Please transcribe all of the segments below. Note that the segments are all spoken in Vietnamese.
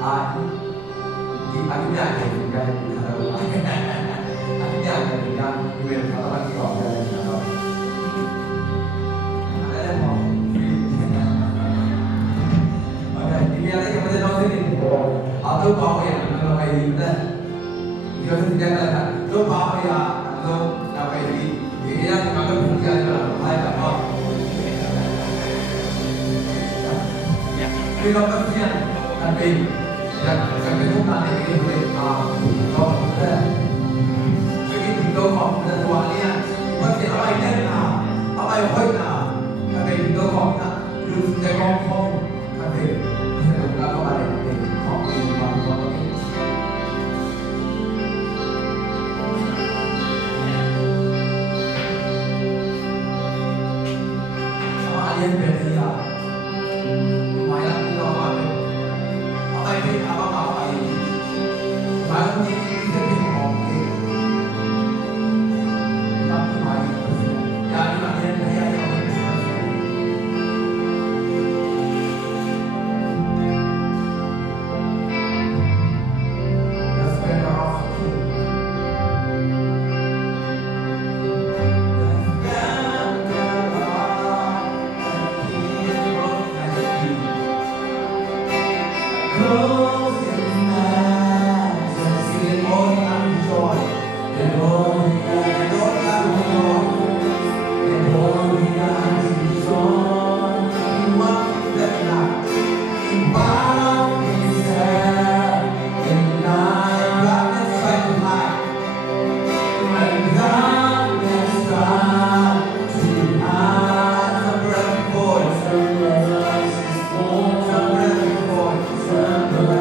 Akhirnya kan akhirnya kan quyền nó là cái gọi là gì đó ada mau oke ini ada yang mau tahu sini atau mau ya kalau kayak gitu kita tidak ada lo mau ya lo apa ini ini yang kita punya adalah hai apa khiเราต้องเรียนกันเองอยากจะเป็นผู้การในเรื่องเลยเราได้ไม่คิดถึงตัวของตัวเนี่ยว่าจะอะไรแน่นอนอะไรค่อยนานกันเป็นตัวของนะคือในกองของกันเป็นสนุกแล้วก็อะไรเป็นของดีบางตัวนี้sama alien berbeda lumayan kita apa itu apa ini baru kita bingung tapi mari ya ini alien saya yang Some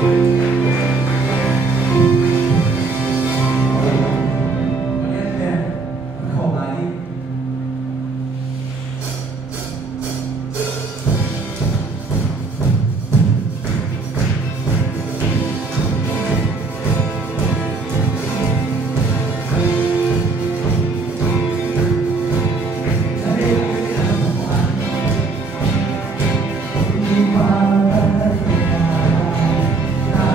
Hãy subscribe cho kênh Ghiền Mì Gõ để không bỏ lỡ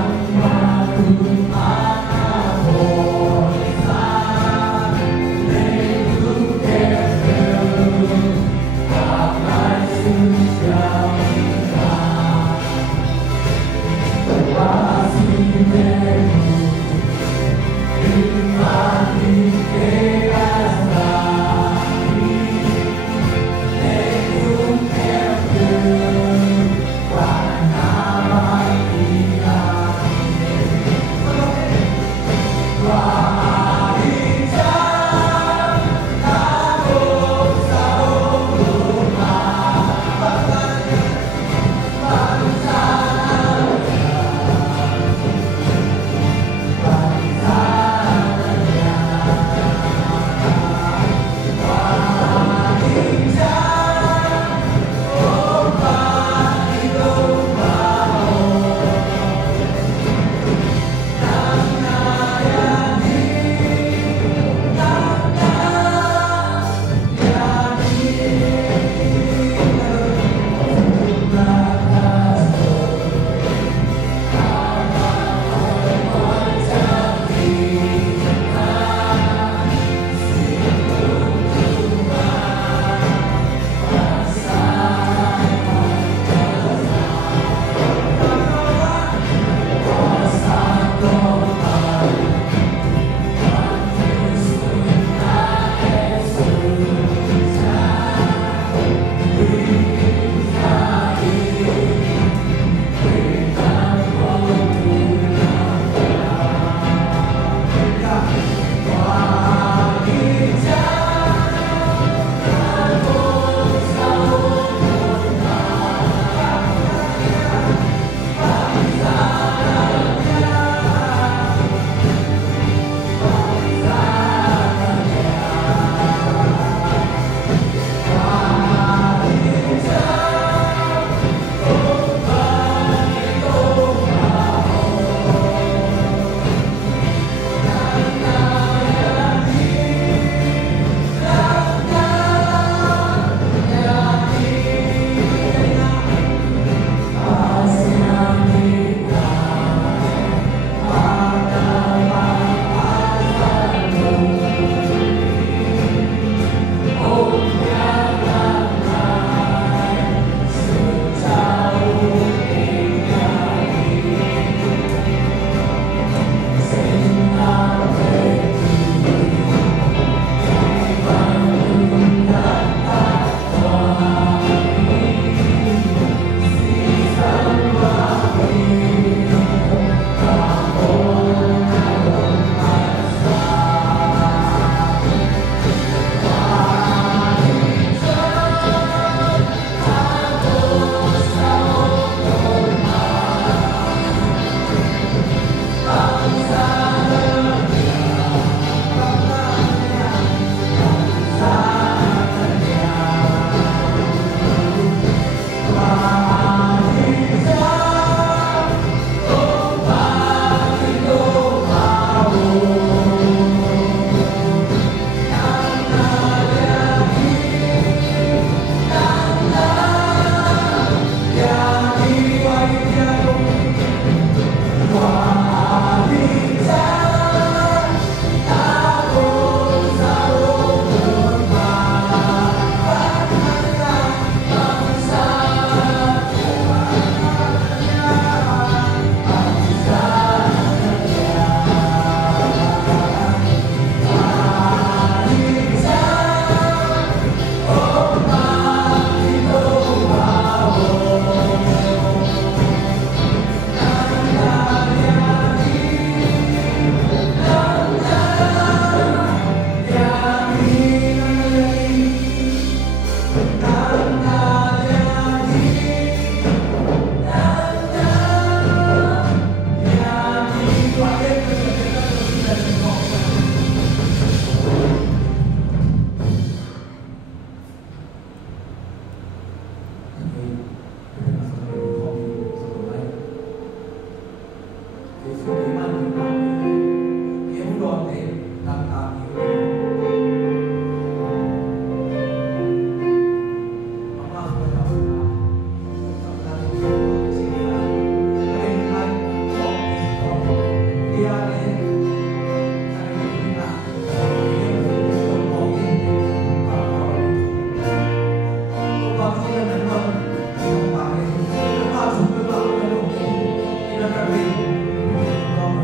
Yesu iman kita, dia doa dan kami. Hãy subscribe cho kênh Ghiền Mì Gõ để không bỏ lỡ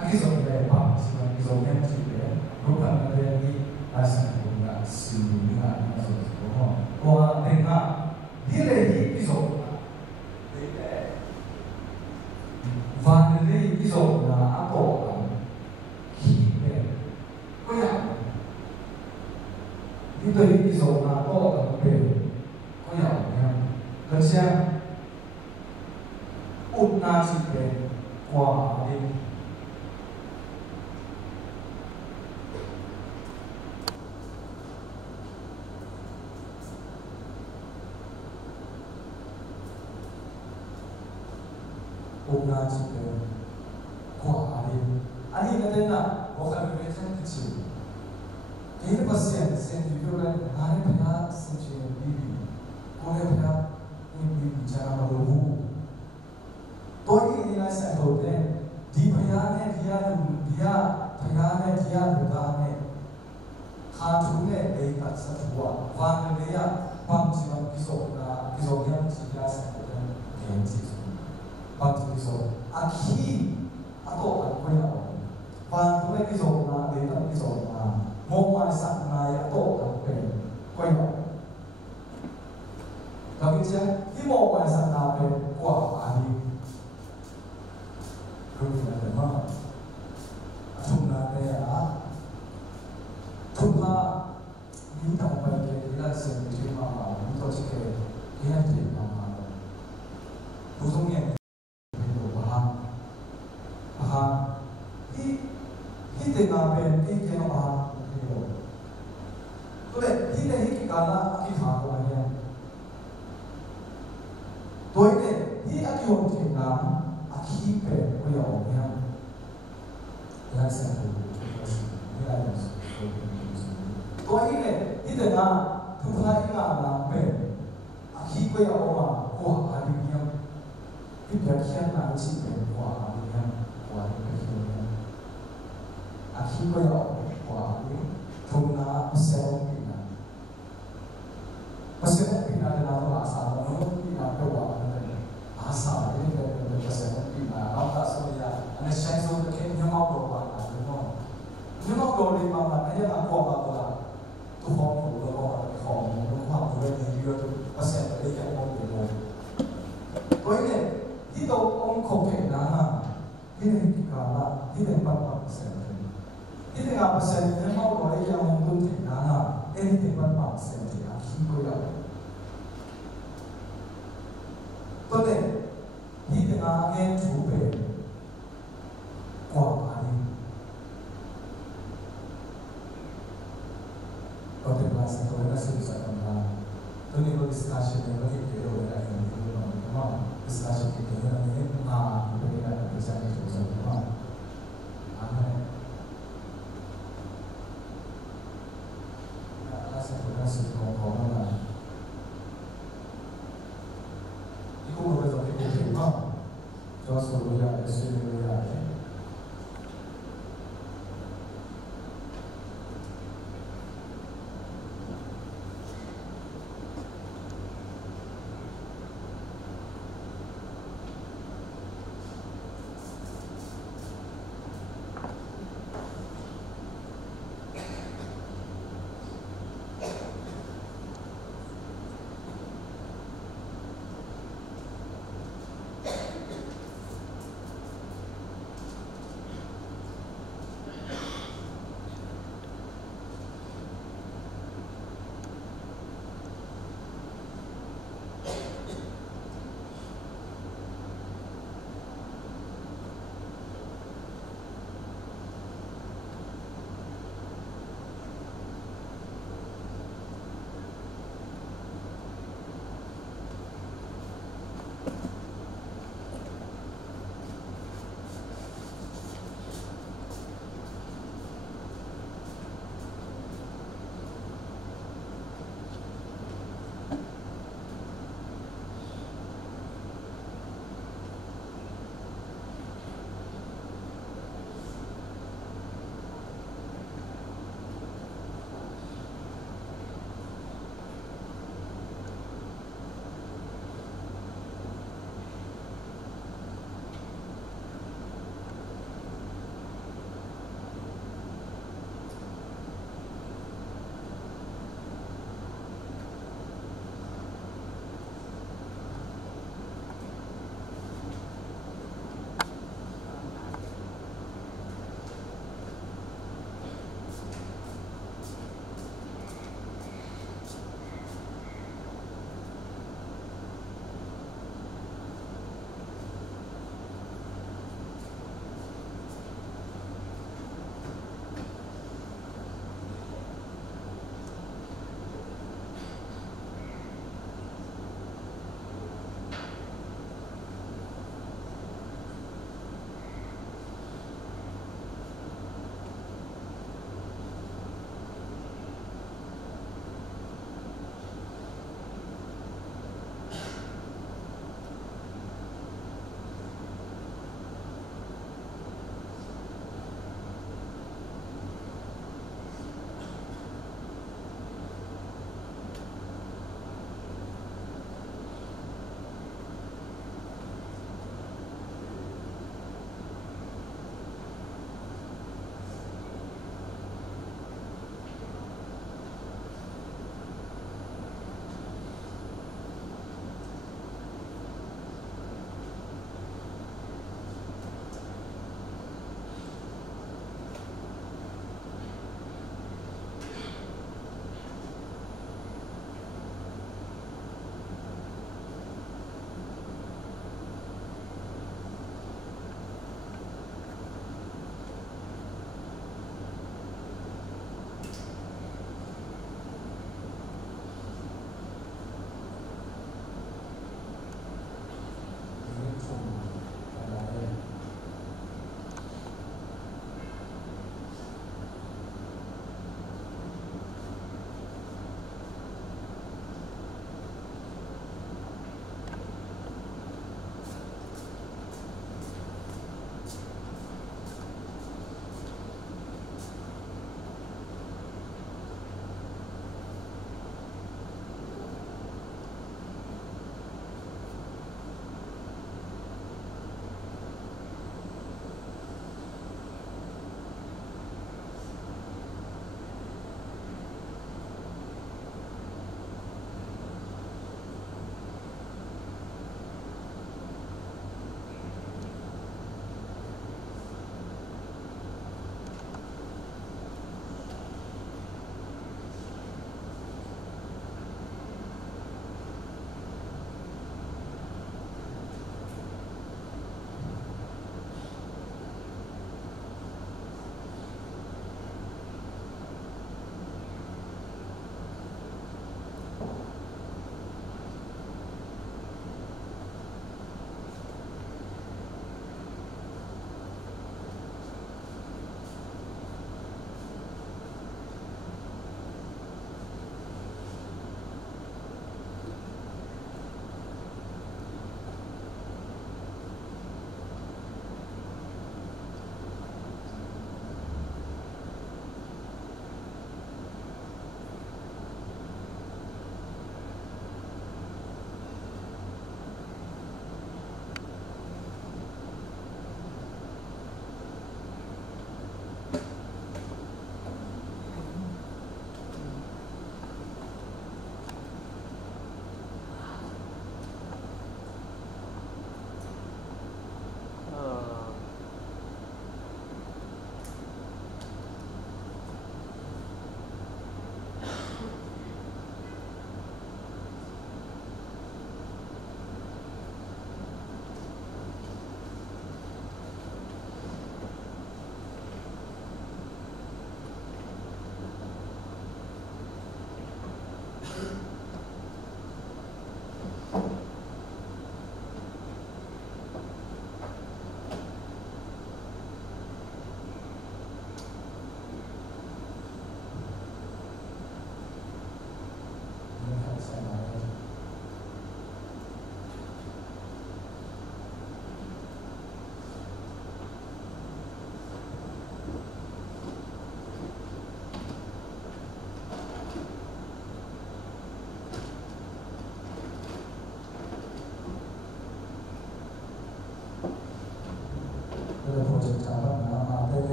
Hãy subscribe cho kênh Ghiền Mì Gõ để không bỏ lỡ những video hấp dẫn. hi te nga pen ke ke ma ni lo to le hi le hi ki kala ki ha ko ya toi le hi a ki hom te nga a ki pe ko ya o ya ya sa ko ni la ya toi le hi te nga thu tha i nga na pe a ki ko ya o ma ko ha di ya ki ya khian na chi pe ko ha di ya ko ha di ya a ki ko ya o ko ha di thu na se Pasal pina adalah bahasa, namun pina doa bahasa ini dari pasal pina. Kalau tak semuanya, anda saya suruh ke nyamau doa, nyamau doa di mana? Anda nak doa apa? Tuhan doa, Tuhan doa ni dia tu pasal dari yang mau dia. Kau ini, itu orang kokek nana, ini kita, ini apa pasal? Ini apa pasal? Nyamau doa yang mau tu nana, ini apa pasal? Ko ya to le hi te nga nge chu pe kwa ma ni to te ba sa to na su sa ka na to ni ko discussion ne ko ni ke ro ya ni ko ma discussion ke na ne na ko ni na ko sa ni ko sa ma amen sa to na su ko ko na Como vai fazer com o irmão? Nós vamos olhar esse olhar.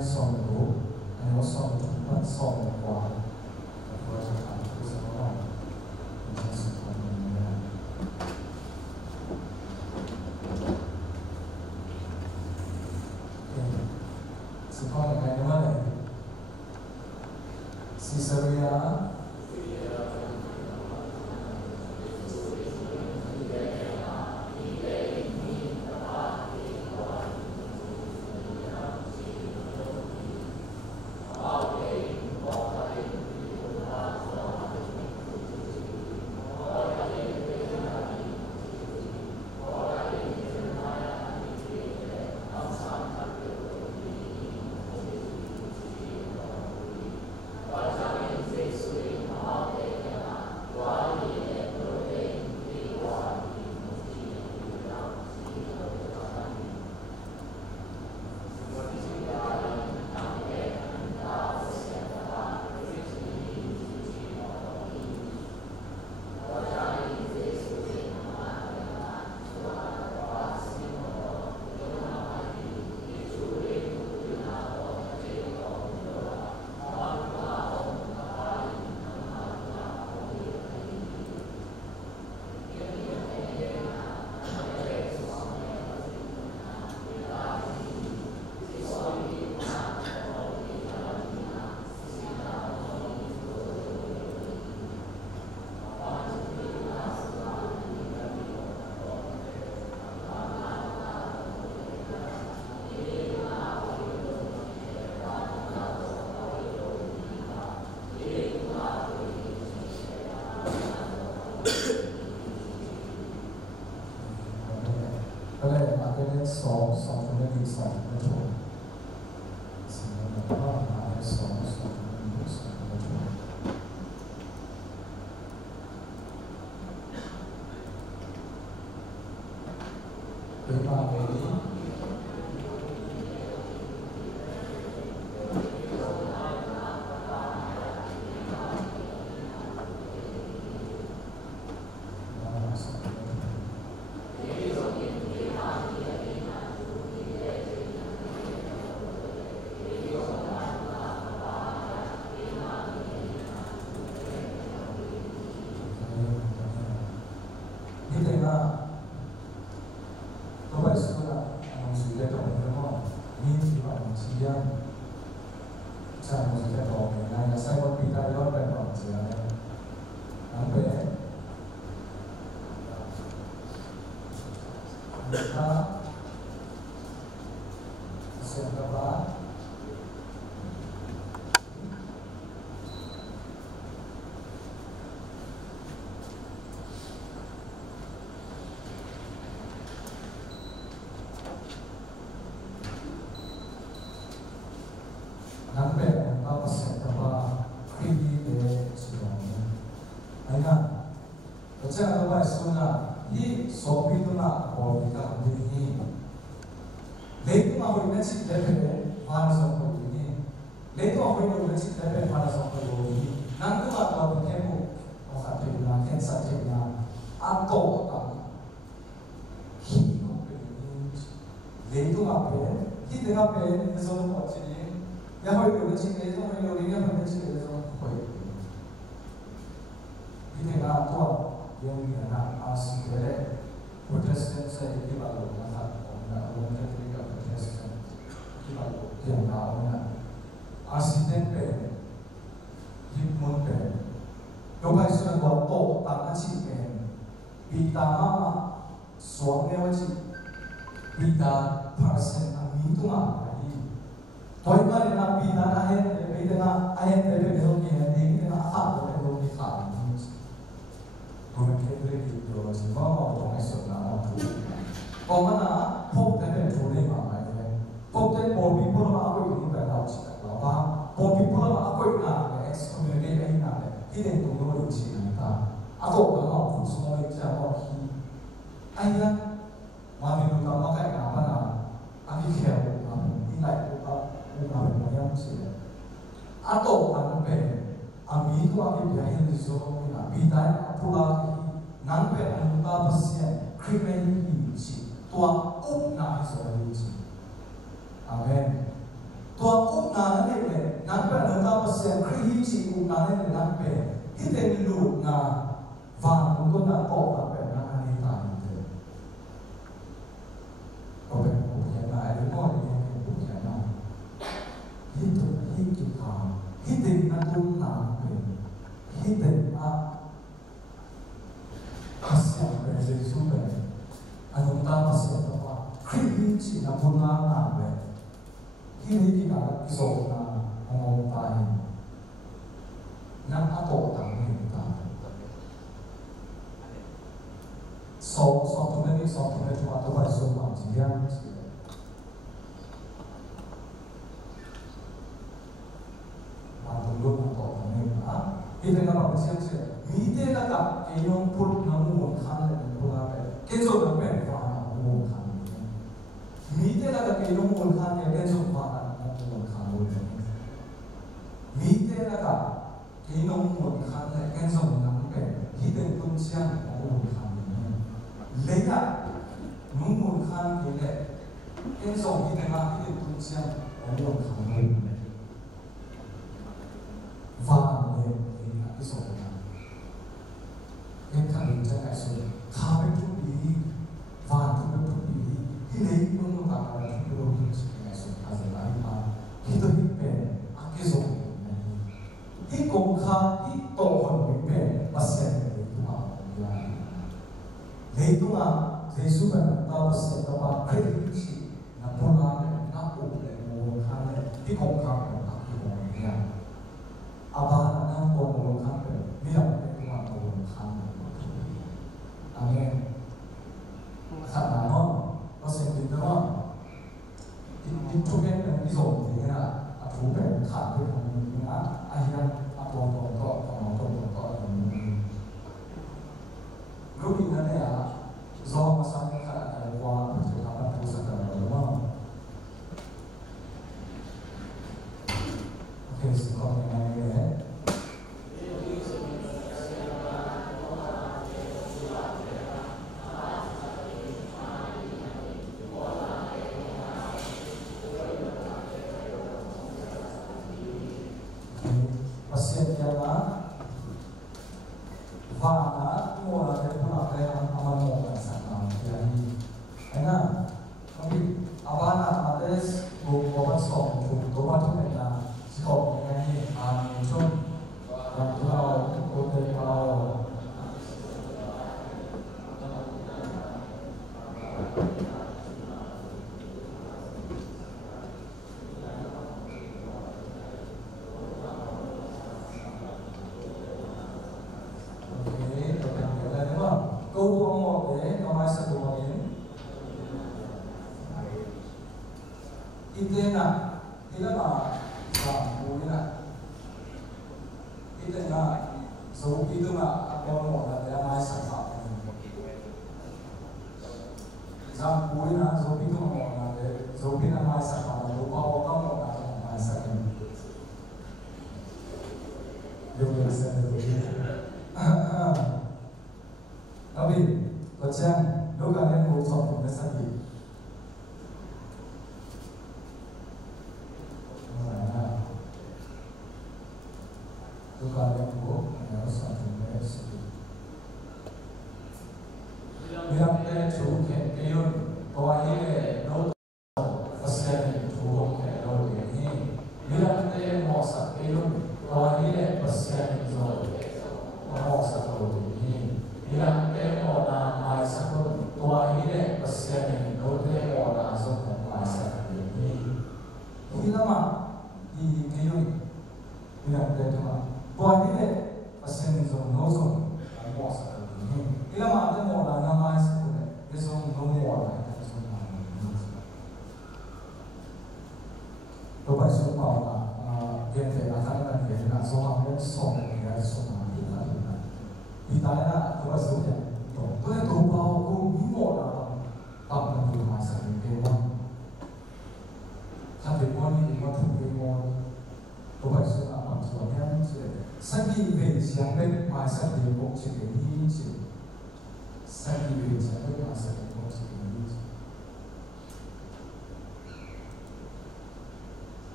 anh xong rồi anh có xong rồi vẫn xong rồi quá và cho cả cái sự đó mình sẽ còn mình sự con là ngày hôm nay Caesarea song from the new song at all. So the power of songs from the new song at all. tua úc na này này nát bè nó ta bớt xem khi hi chỉ úc na này này nát bè hi tên lụt na vàng cũng có na cọ nát bè na anh ta như thế có vẻ cũng hiện lại đúng không thì cũng hiện lại hi tụt hi kịp thà hi tên na tuân na bè hi tên xem bè Giêsu bè anh ông ta bớt xem đó mà khi hi chỉ na buôn na bè khi đi cả cái số là ông ta hiện năm áp bộ tặng hiện ta số tụi mình qua tôi phải số bằng chỉ riêng mà tôi luôn áp bộ tặng hiện ta khi thấy các bạn xem mỹ thế là cả cái nhóm phút nó muốn khăn lại mình qua về cái số nó bền và nó muốn khăn mỹ thế là cả cái nhóm muốn khăn thì cái số và mỹ thế là cả cái nông một khăn này cái dòng nắng bể khi tên tuân chiang có một khăn lấy lại nông một khăn thì lại cái dòng khi tên là khi tên tuân chiang có một khăn và lên thì là cái dòng này cái khăn định cho cái số khá với chút ý và chút với chút ý khi lấy nông một khăn là chút với chút cái số khá dễ lại mà khi tôi hít về cái dòngที่กงคาที่โตคนเป็นภาษาเลยตัวเลยตัวเยซูเป็นตัวภาษาตัวคริสต์ชีนับพลาเลยนับอุบเลยมูลค่าเลยที่กงคาเป็นนับที่กงเนี่ยอาบานับคนมูลค่าเป็นไม่อยากเป็นตัวมูลค่าอันนี้ขนาดนั้นภาษาที่ตัวที่ทุกอย่างเป็นที่ส่งถึงเนี่ยถูกเป็นขาดไปของมึงนะไอ้ยังตัวอย่างนี้รูปนั้นเนี่ยซองมาสั่งขนาดไหนว่าจะทำให้ผู้สักการะหรือว่าโอเคสิ่งของยังไงเนี่ย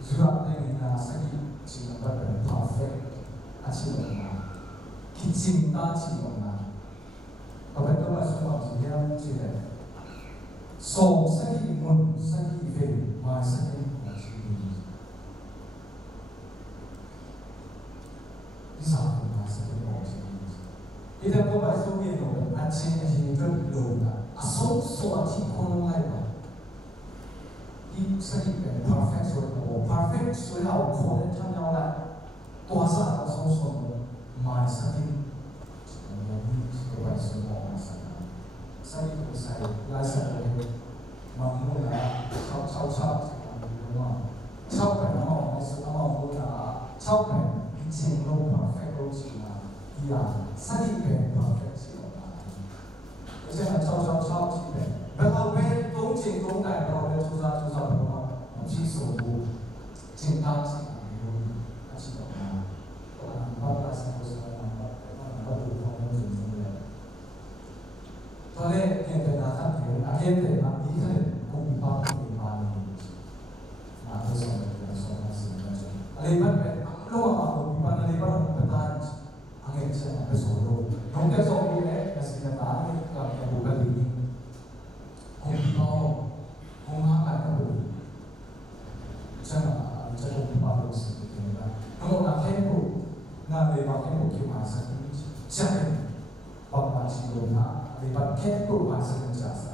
Dù chỉ là bất kỳ perfect chỉ là cái chính ta chỉ là và bây giờ là số lượng gì đó chỉ là số sẽ đi muốn sẽ đi về mà sẽ đi một chỉ đi sao mà sẽ đi một chỉ thì theo tôi bài số kia rồi anh chị thì rất nhiều là số chỉ không lại mà đi sẽ đi về perfect số lượng perfect số lượng khổ đến tham nhau lại toa ra là số mà sẽ đi bài số một là sai cũng sai lại sai rồi mà muốn là sau đúng không sau phải nó mong cái sự nó mong muốn là sau phải chính luôn perfect luôn chỉ là đi làm sai về perfect chỉ là thế nên là sau chỉ về bây giờ về công trình công đại bây giờ chúng ta đúng không chỉ số chính ta chỉ là chỉ là bắt đầu sang cái cho nên hiện tại là thằng hiện tại là ý thức cũng bị bao nhiêu mà tôi sống được sống là sự là gì lấy bắt về lúc mà bị bắt lấy bắt bắt tay anh ấy sẽ phải sổ luôn không cái sổ như thế là sự là bán cái là bộ cái gì không bị bao không hăng lại cái bộ chắc là không bị bao được sự như thế là nó là cái bộ là về vào cái bộ kiểu mà sẽ chắc bằng bản chỉ đồ na để bạn kết cấu bản sự chân thật.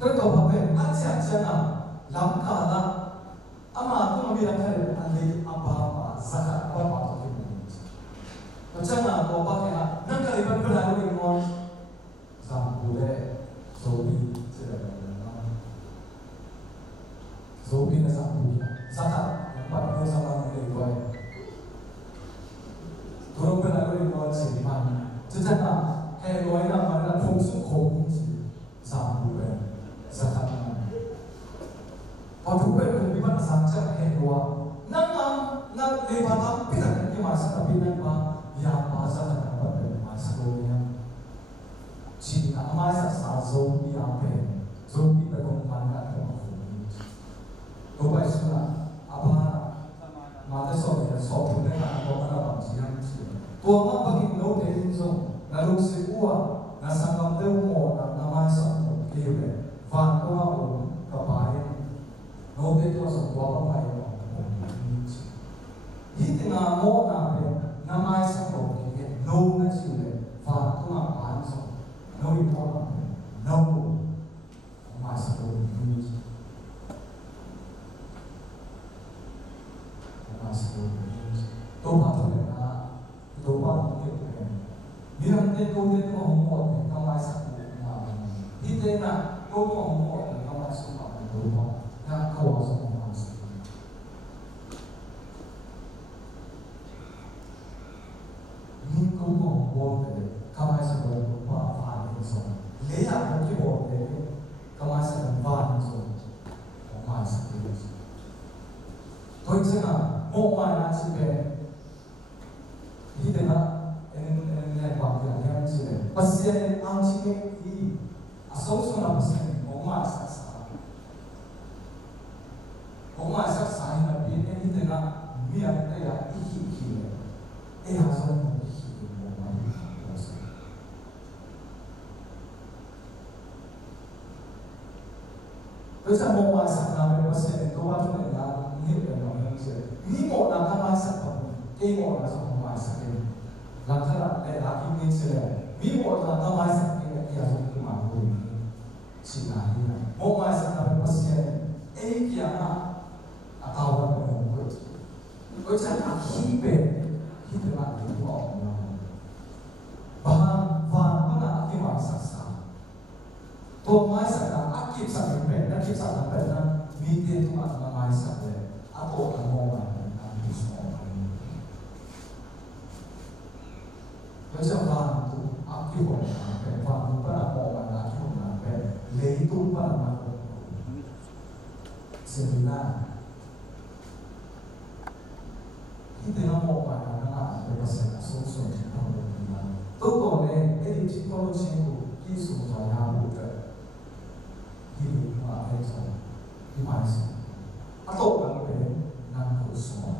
Tôi tôi bảo vệ anh sẽ na làm cả na, ama tôi nói rằng cái này anh đi apa zakat apa tôi thấy mình. Tôi chắc là tôi bảo vệ là nâng cái này bạn phải làm ngon, giảm bù lệ, dầu bi sẽ là dầu bi là giảm bù, zakat bạn phải giảm bù để coi. Tôi phải làm ngon chỉ mà真正啊，係來啦，咪啦，風俗控制，三步嘅，實行啊。我同佢同你班上則係話，那你話他邊人要買實邊人話，也買實係不俾買實嗰啲人，前啊買實啥做也俾，做邊個公辦嘅都冇負。老闆說啦，阿爸，買得所謂嘅所盤咧，我覺得唔止一次。ตัวมันบางทีเราเดินส่งนั่งรถสิบัวนั่งสังกัดเดิมหมดนั่งไม่สังกัดเกี่ยวเลยฟังตัวเรากับไปเราเดินตัวส่งตัวเราไปที่ที่นั่งโม่นั่งเป็นนั่งไม่สังกัดเกี่ยวเรานั่งสิเลยฟังตัวเราไปส่งเราอีกตัวเราเราไม่สังกัดไม่สังกัดตัวเราตัวเราตัวบ้านที่เป็นมีทั้งเด็กตัวเด็กตัวหมดเนี่ยก็ไม่สักตัวมาที่เด็กน่ะตัวหมดเนี่ยก็ไม่สักตัวมาน่าเขาว่าสมองสักนี่ก็มองบอลเลยก็ไม่สักตัวมาผ่านที่ส่งเลี้ยงคนที่บอลเลยก็ไม่สักตัวผ่านที่ส่งไม่สักตัวตัวจริงอ่ะโม่ไม่น่าจะเป็นที่เด็กนะเนี่ยความเกี่ยวกับสิ่งนี้ภาษาอังกฤษที่อาศัยส่วนภาษาผมมาศึกษาในปีนี้ที่เด็กนะมีอะไรอีกเลยอาศัยผมอีกผมมาภาษาโดยเฉพาะมาศึกษาในภาษาตัวทุกอย่างนี่เป็นของยังเชื่อนี่หมดนะถ้ามาศึกษาเองหมดนะสมมติมาศึกษาหลังจากนั้นในหลักที่มีเชื่อมีหมดนะถ้ามาศึกษาเองที่อาศัยที่มาพูดสิ่งนั้นนะหมดมาศึกษาในภาษาเองที่อ่ะเอาไว้เป็นของพูดโดยเฉพาะที่เป็นที่เป็นอะไรที่บอกนะบางก็น่ะที่มาศึกษาตัวมาศึกษาอาชีพสังคมเป็นอาชีพสังคมเป็นนั้นมีเรื่องที่มาศึกษาเลยอาตัวทั้งหมดก็จะฟังตัวอักขิวนาเป็นฟังตัวปนามองมันอักขิวนาเป็นเลยตัวปนามเซมินาที่เดินมองมันนั่นน่ะเป็นภาษาส่วนที่ทำเป็นมันตัวก่อนเนี่ยไอ้ที่เขาเชื่อที่สุดท้ายเราพูดกันที่มาเป็นสองที่มาสองอัตโตกันเป็นนั่นคือสอง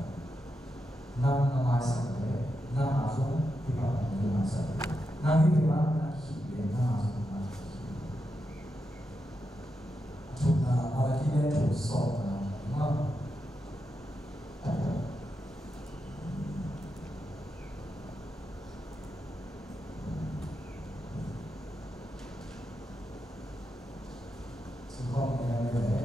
Hãy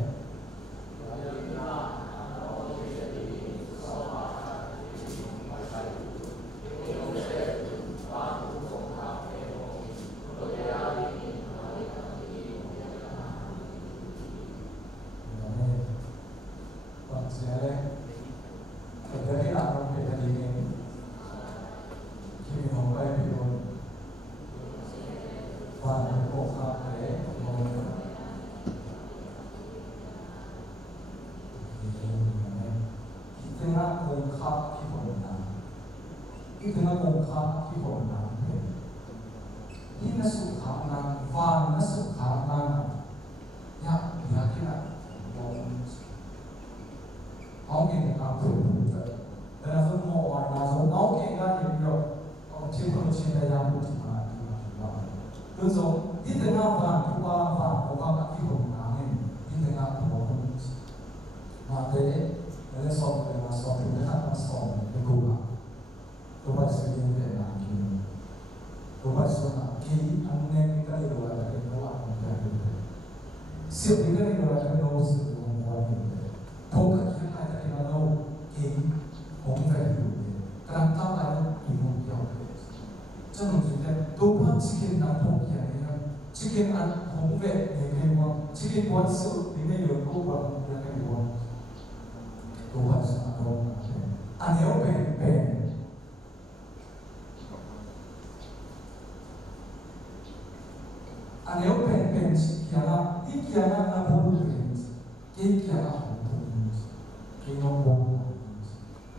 subscribe cho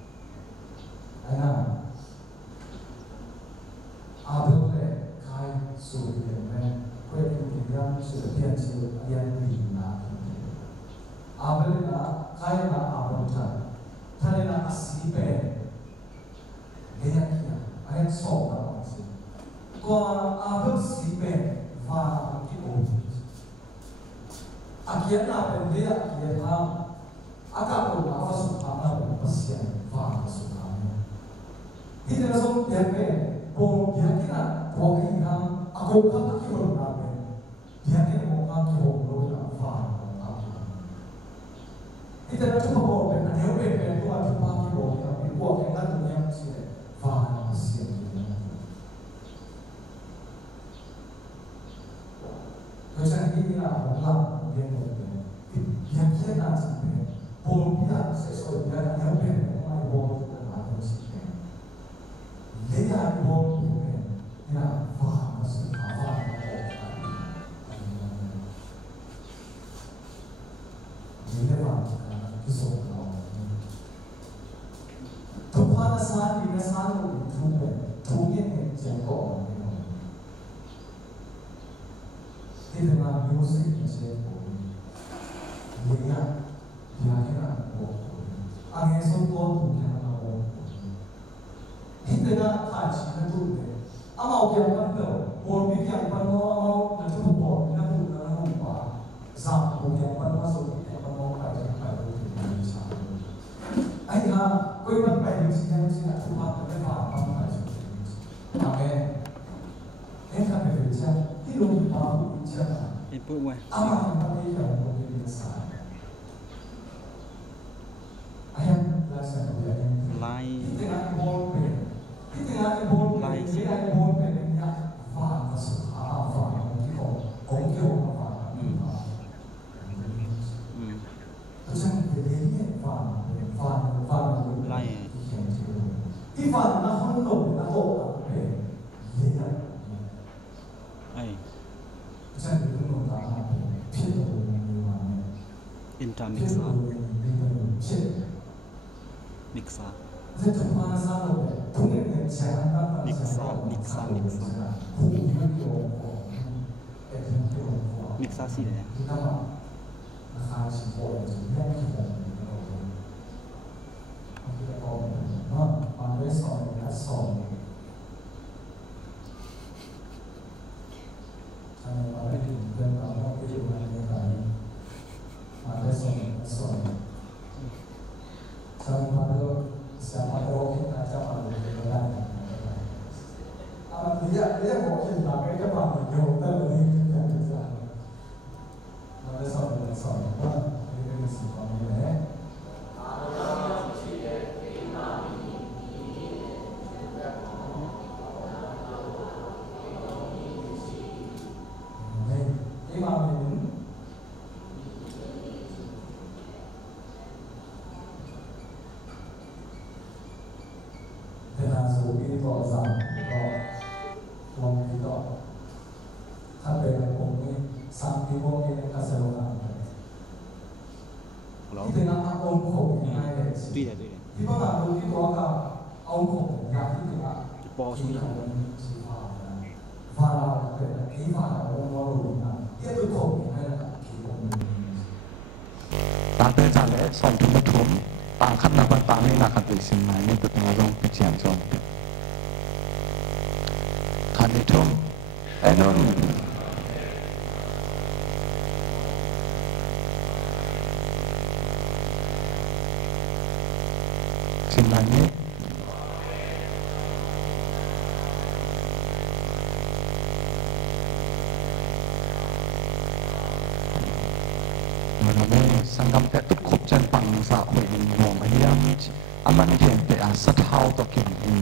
kênh Ghiền Mì Gõ để không bỏ lỡ những video hấp dẫn. ต่อสามก็ลองคิดต่อถ้าเป็นผมนี่สามที่พวกนี้ก็สรุปกันที่นั่นเอาองค์ผมง่ายเลยที่พ่อหลานรู้ที่ตัวก็เอาผมอยากที่ตัวที่เขาชี้ฟ้าฟ้าเราเป็นที่ฟ้าเรารู้นะที่ตัวผมง่ายเลยที่ผมตาเตจาเลสอนทุมทุมต่างขันนับต่างนี่นักขัดวิสินไหนนี่ตัวเราต้องพิจารณาจนขันนิทุมเอ็นนสิ่งเหล่านี้มันไม่สังคมแต่ตุกขบจันปังสาวหินมองไม่ยำอามันเห็นแต่สัตว์เท้าตัวกินหิน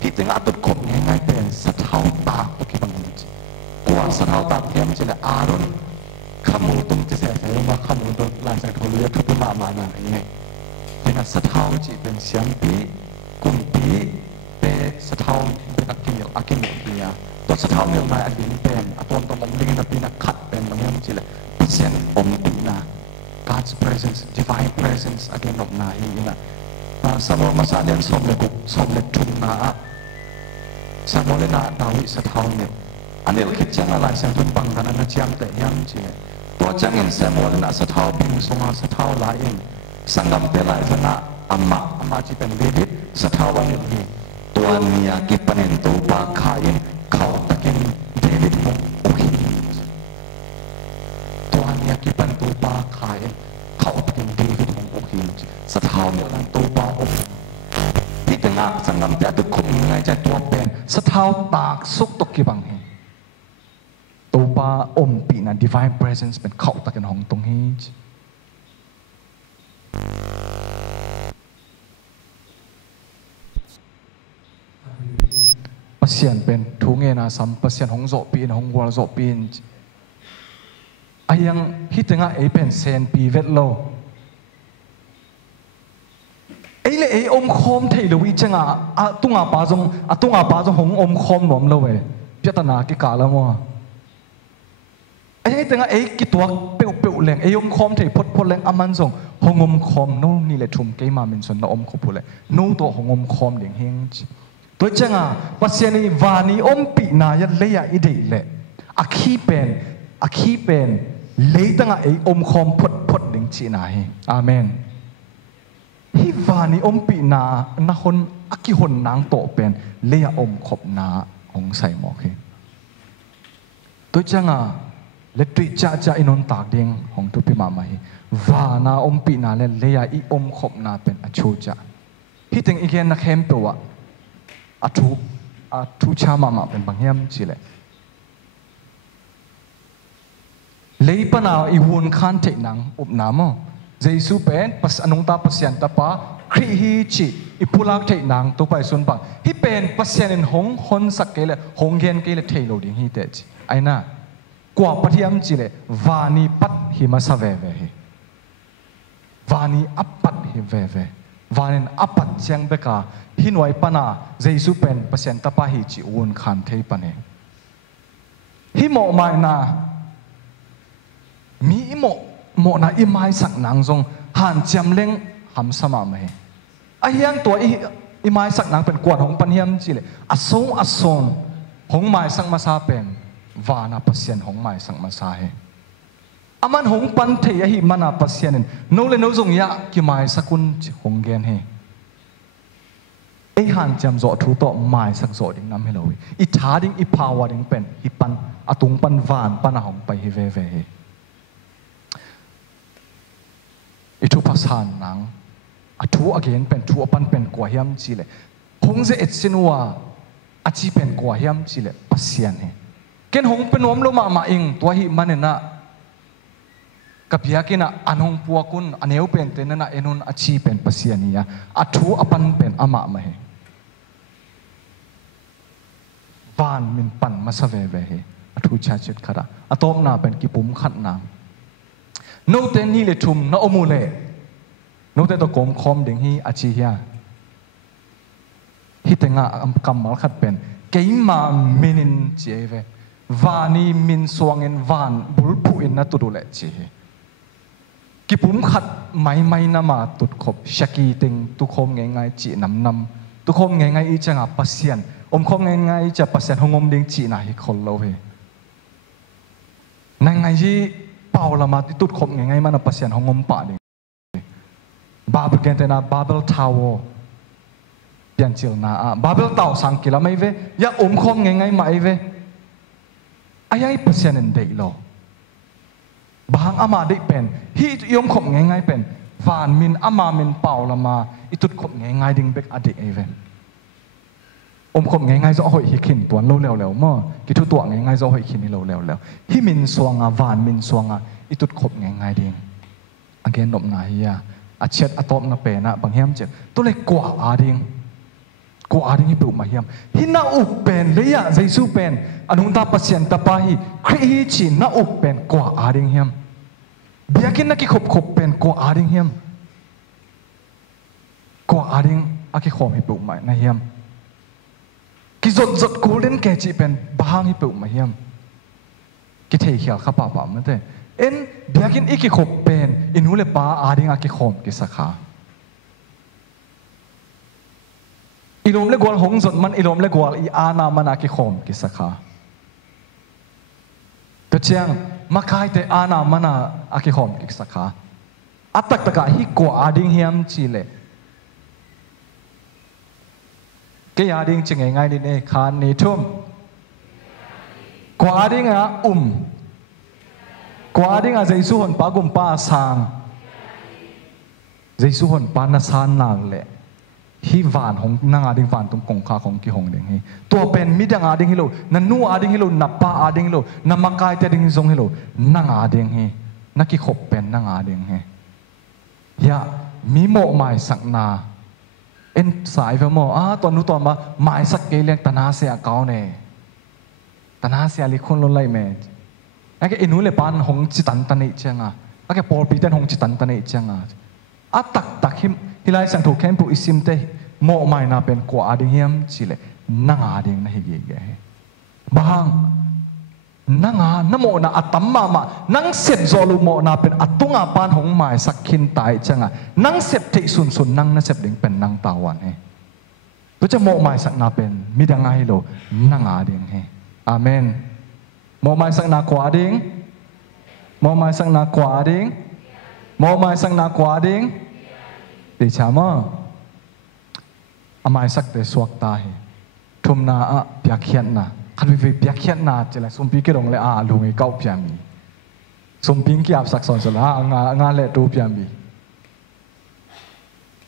ที่ถึงอาตุกขบง่ายๆเป็นสัตว์เท้าตาตัวกินหินกว่าสัตว์เท้าตาเยี่ยมจะเลยอารมณ์ขมูตุ้มจะเสียใจมาขมูตัวลายจากทุเรียนทุบมาหนาอย่างเงี้ยเป็นสัตว์เท้าจีเป็นเสียงปีกุมปีเป็นสัตว์เท้าเป็นอักกิมอักกิมเบียตัวสัตว์เท้าเมืองมาอันดินเป็นตัวตรงมลิงนับปีนักขัดเป็นบางอย่างจีเลยเสียงอมอินา God's presence divine presence again ออกนาอีนะสมมติมาสาเลียนสมเลกุสมเลทุนนาสมมตินาดาวิสเท้าเนี่ยอันนี้เราคิดจังอะไรเสียงทุนบังกันนะจำแต่ยังจีตัวจังเงินสมมตินาสเท้าบินสมาสเท้าลายเองสังกัมเตลายฟนะอามาจีเป็นเดวิดสเท้าวันนี้ตัวนี้กิปนันตัวปากขายเขาตะกินเดวิดมงโอเคอยากกินตัวปลาขายเขาเป็นดีที่ผมโอเคสะเท้าเนี่ยนั่นตัวปลาอบที่แต่งาสังกัมแต่ตัวคุมง่ายใจตัวเป็นสะเท้าตากสุกตกกี่บังตัวปลาอมปีนั้น divine presence เป็นเขาตะกันห้องตรงนี้ปัสเซียนเป็นทุ่งเงินอาสัมปัสเซียนห้องโซปีนห้องวัวโซปีนอายังฮิตงะเป็นเซนปีเวทโลเลยอมคอมเทลวิจังตุงปาจงหงอมคอมหนอมเลยพิจารณากิกาละมั้งยังตึงกิตัวเปียวแรงอมคอมเทพดแรงอามันจงหงอมคอมโน่นี่แหละทุ่มเกมาเป็นส่วนละอมขบุเลยโน่ตัวหงอมคอมเดียงเฮงตัวจังปัสเซียนีวานีอมปีนายันเลยอีเดเลยอาคีเป็นเลยตั้งอมคอมพดดึงจีน่าอาเมนฮิวานีอมปีนานะคนอักิหนนางโตเป็นเลยอมขบนาองใส่หมอกตัวจังเลตุจ่าอินนตากดิ่งของทุพิมาไม่วานาอมปีนาเลยอมขบนาเป็นอชูจ่าฮิถึงอีกแค่นักเข้มตัวอทูชามาเป็นบางอย่างจีเลยเลยปนาอีวุนขันเทนังอุปนามเจสุเป็นปัสอนุตาปัสยันตาปะครีฮีจิอีพูลักเทนังตัวไปส่วนบางฮิเป็นปัสยันหงฮอนสักเกลหงเกนเกลเทโลดิ้งฮิเตจไอ้น่ะกว่าปฏิยามจิเลวานีปัดฮิมาสเวเวฮิวานีอัปปัดฮิเวเววานีอัปปัดเชียงเบกาฮินไว้ปนาเจสุเป็นปัสยันตาปะฮิจิวุนขันเทปนเองฮิโมมานามีโมนะอิมายสักนางทรงหันจำเล้งหำสมาไม่ไอ้ยังตัวอิมายสักนางเป็นกวนของปัญญามจีเลยอสงของไม้สังมาซาเป็นวานาปัสเซียนของไม้สังมาซาเฮอามันของปันเทียหิมานาปัสเซียนโนเลโนทรงยะกิไม้สักุนของเกนเฮไอ้หันจำโจทุโตไม้สักโจดิ้งน้ำให้เราอิทาดิ้งอิพาวดิ้งเป็นฮิปันอตุงปันวานปันหงไปฮิเวเวอิทุพัสานนังทูอเกนเป็นทูปันเป็นกว่าเฮียมจีเลหงเจเอชินัวอาจีเป็นกว่าเฮียมจีเลปัสเซียนเฮเกนหงเป็นวมโลมาอิงตัวหิมันเนะกับยากินะอันหงปัวกุนอันเอวเป็นเตนนะเอนุนอาจีเป็นปัสเซียนียอัทูอปันเป็นอามามาเฮวานมินปันมาสเวเวเฮอัทูชาจิตขระอัตอมนาเป็นกิปุมขัดนางโนเตนี่เลยทุ่มน้าอมูเล่โนเตตัวกลมคอมดิ่งฮีอาชีเฮีย hi tenga kamal khat pen keima minin cheve vani min suangin van bulpu in na tudule chi ki pum khat mai na ma tut khop shaki ting tu khom ngai chi nam tu khom ngai I changa pasien khom ngai cha pasien hongom ding chi na hi khol lo he ngai ji pau lama ti tut khop ngai mana pasien hongom pa ding Babel kentena Babel Tower pian chil na Babel Tower sang kila mai ve ya khom ngai mai ve ayai pasien en dei lo bang ama dei pen hi yom khom ngai pen van min ama min pau lama itut khom ngai ding bek ade even khom ngai zo hoi hi khin tuan lo leo mo ki thu tuang ngai zo hoi khin ni lo leo hi min suanga van min suanga itut khom ngai ding again nop na hi a chet atom na pe na bang hiam chet to le kwa ading hi pu ma hiam hi na up pen le ya jaisu pen anung ta pasien ta pa hi khri hi chi na up pen kwa ading hiam biakin na ki khop pen kwa ading hiam kwa ading a ki khom hi pu ma na hiam ki zot golden ke chi pen bahang hi pu ma hiam ki thei khial kha pa ma te en biakin iki khop pen inule pa ading a ki khom ki sakha ilom le gwal hong zot man ilom le gwal I ana man a ki khom ki sakha to chiang makai te ana mana a ki khom ki sakha atak taka hi ko ading hiam chi le ke ading chingai ngai ni ne khan ni thum ko ading a ko ading a jaisu hon pa gum pa sang jaisu hon pa na san nang le hi van hong nang ading van tum kong kha kong ki hong ding hi to pen mi dang ading hi lo na nu ading hi lo na pa ading lo na makai te ding zong hi lo nang ading hi na ki khop pen nang ading hi ya mi mo mai sak na en sai ve mo to nu to ma mai sak ke leng tana se a kaw ne tana se ali khon lo lai me ake inu le pan hong chi tan tan nei changa ake por pi ten hong chi tan tan nei changa a tak him hilai sang thu kem pu isim te mo mai na pen ko ading hiam chile nanga ding na hi ge bahang nanga namo na atam ma nang set zolu mo na pen atunga pan hong mai sakhin tai changa nang sep thei sun nang na sep ding pen nang tawan he to cha mo mai sak na pen midanga hi lo nanga ding he amen mo mai sak na kwa ding mo mai sak na kwa ding mo mai sak na kwa ding để chả mà amai sắc để suak ta hi thum na biak hian na khan vi biak hian na chela sumpi ke rong le lungai kau piami sumpi ki ap sak son sola nga le tu piami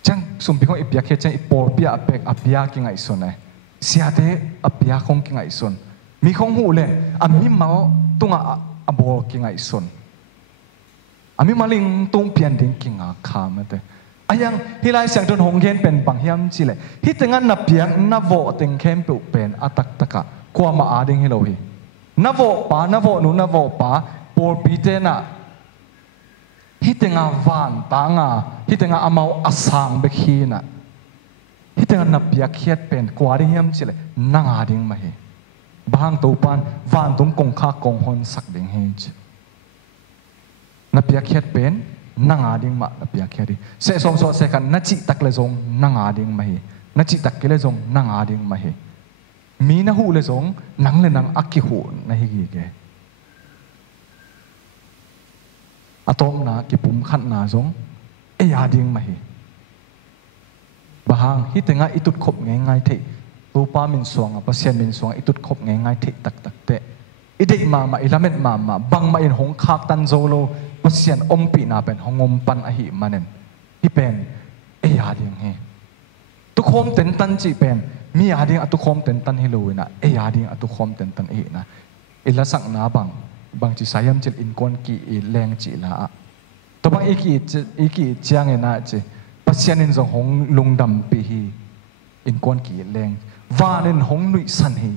chang sumpi ko biak hian chang ipor pia apek apia ki ngai son ne sia te apia khong ki ngai son mi khong hu le ami mau tunga abol ki ngai son ami maling tung pian ding ki nga kha ma te ayang hilai sang ton hong gen pen bang hiam chi le hi tengan na piang na vo teng kem pu pen atak taka kwa ma ading hi lo hi na vo nu na vo pa por pi te na hi tenga van ta nga hi tenga amau asang be khi na hi tenga na piak khiat pen kwa ding hiam chi le nang ading ma hi bang to pan van tum kong kha kong hon sak ding hi na piak khiat pen nanga ding ma pia kheri se som so se kan na chi tak le zong nanga ding ma hi na chi tak ke le zong nanga ding ma hi mi na hu le zong nang le nang akki hu na hi gi ge atom na ki pum khat na zong e ya ding ma hi bahang hi tenga itut khop ngai thei tu pa min suang pa sian min suang itut khop ngai thei tak te idei ma ilamet ma bang ma in hong khak tan zolo pasian ompi na pen hongom pan a hi manen hi pen e ya ding he tu khom ten tan chi pen mi ya ding atu khom ten tan hi loina e ya ding atu khom ten tan e na ila sak na bang chi sayam chil in kon ki e leng chi la to bang e ki chiang e na che pasian in zong hong lungdam pi hi in kon ki leng vanin hong nui san hi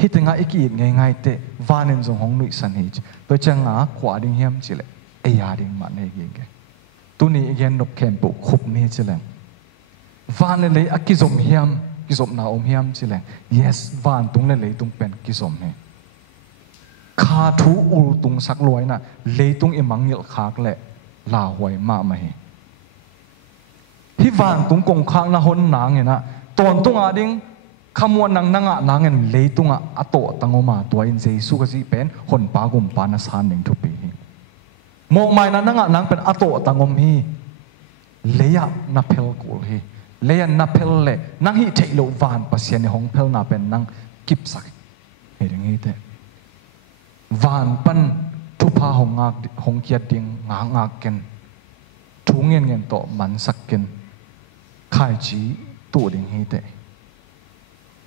hi tenga iki ngai te vanin zong hong nui san hi to changa khwa ding hiam chile e ya ding ma ne ge tu ni again nop kem pu khup ni chileng van le akizom hiam kizom na om hiam chile yes van tung le tung pen kizom he kha thu ul tung sak loi na le tung imangil khak le la hoi ma ma he hi van tung kong khang na hon nang ena ton tung ading khamwan nang nanga nangen le tung a ato tangoma to in jesu ka ji pen hon pa gum pa na san ning thu pi mok mai na nanga nang pen ato tangom hi leya na phel kul hi leya na phel le nang hi thailo van pasien ni hong phel na pen nang kip sak he ring hi te van pan thu pha hong kiat ding nga ken thu ngen to man sak ken khai chi tu ding hi te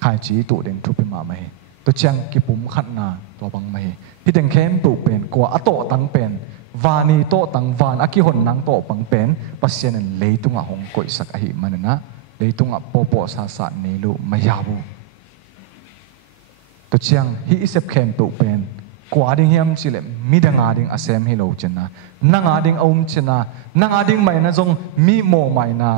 khai chi tu ding thu pi ma mai to chang ki pum khat na to bang mai hi teng khem tu pen ko ato tang pen vani to tang van aki hon nang to pang pen pasien en leitunga hong koi sak a hi manana leitunga popo sa ne lu mayabu to chiang hi isep khem to pen kwa ding hiam chile midanga ding asem hi lo chena nanga ding om chena nanga ding mai na jong mi mo mai na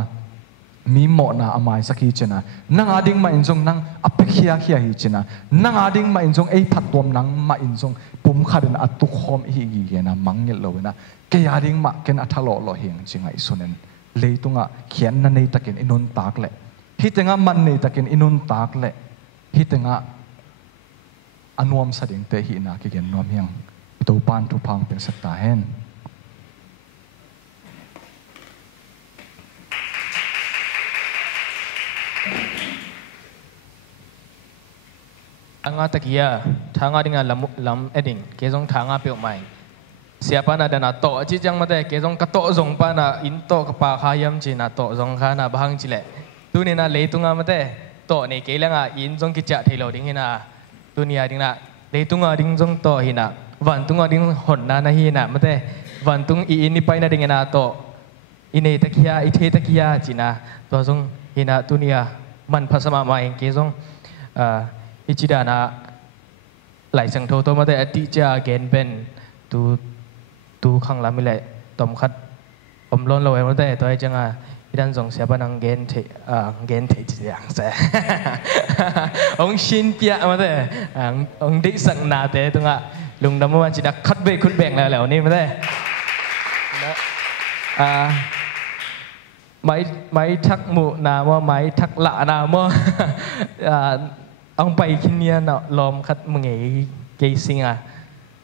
mi mo na amai sakhi chena nanga ding mai jong nang apekhia khia hi chena nanga ding mai jong ei phatom nang ma in jong pum khaden atu khom hi gi gena mangil lo na ke ya ding ma ken athalo lo hing chingai sunen leitunga khian na nei takin inun tak le hitenga man nei takin inun tak le hitenga anuam sading te hi na ki gen nom hiang to pan tu phang pen sakta hen anga takia thanga dinga lam eding kezong thanga pe mai siapa na dana to chi jang mate kezong ka to zong pa na in to ka pa khayam chi na to zong kha na bahang chi le tu ni na le tunga mate to ne ke langa in jong ki cha thailo ding hina dunia ding na le tunga ding jong to hina wan tunga ding hon na na hina mate wan tung I ni pai na ding na to ine takia I the takia chi na to jong hina dunia man phasama ma eng kezong ichidana lai sang tho to mate ati cha gen ben tu khang la mi le tom khat om lon lo e mate to ai changa idan jong sia banang gen the chi yang sa ong shin pia mate ong dei sang na te tunga lung dam ma chi da khat be khut beng la ni mate mai thak mu na mo mai thak la na mo ông bay Kenya nọ lom khách mừng ngày gây sinh à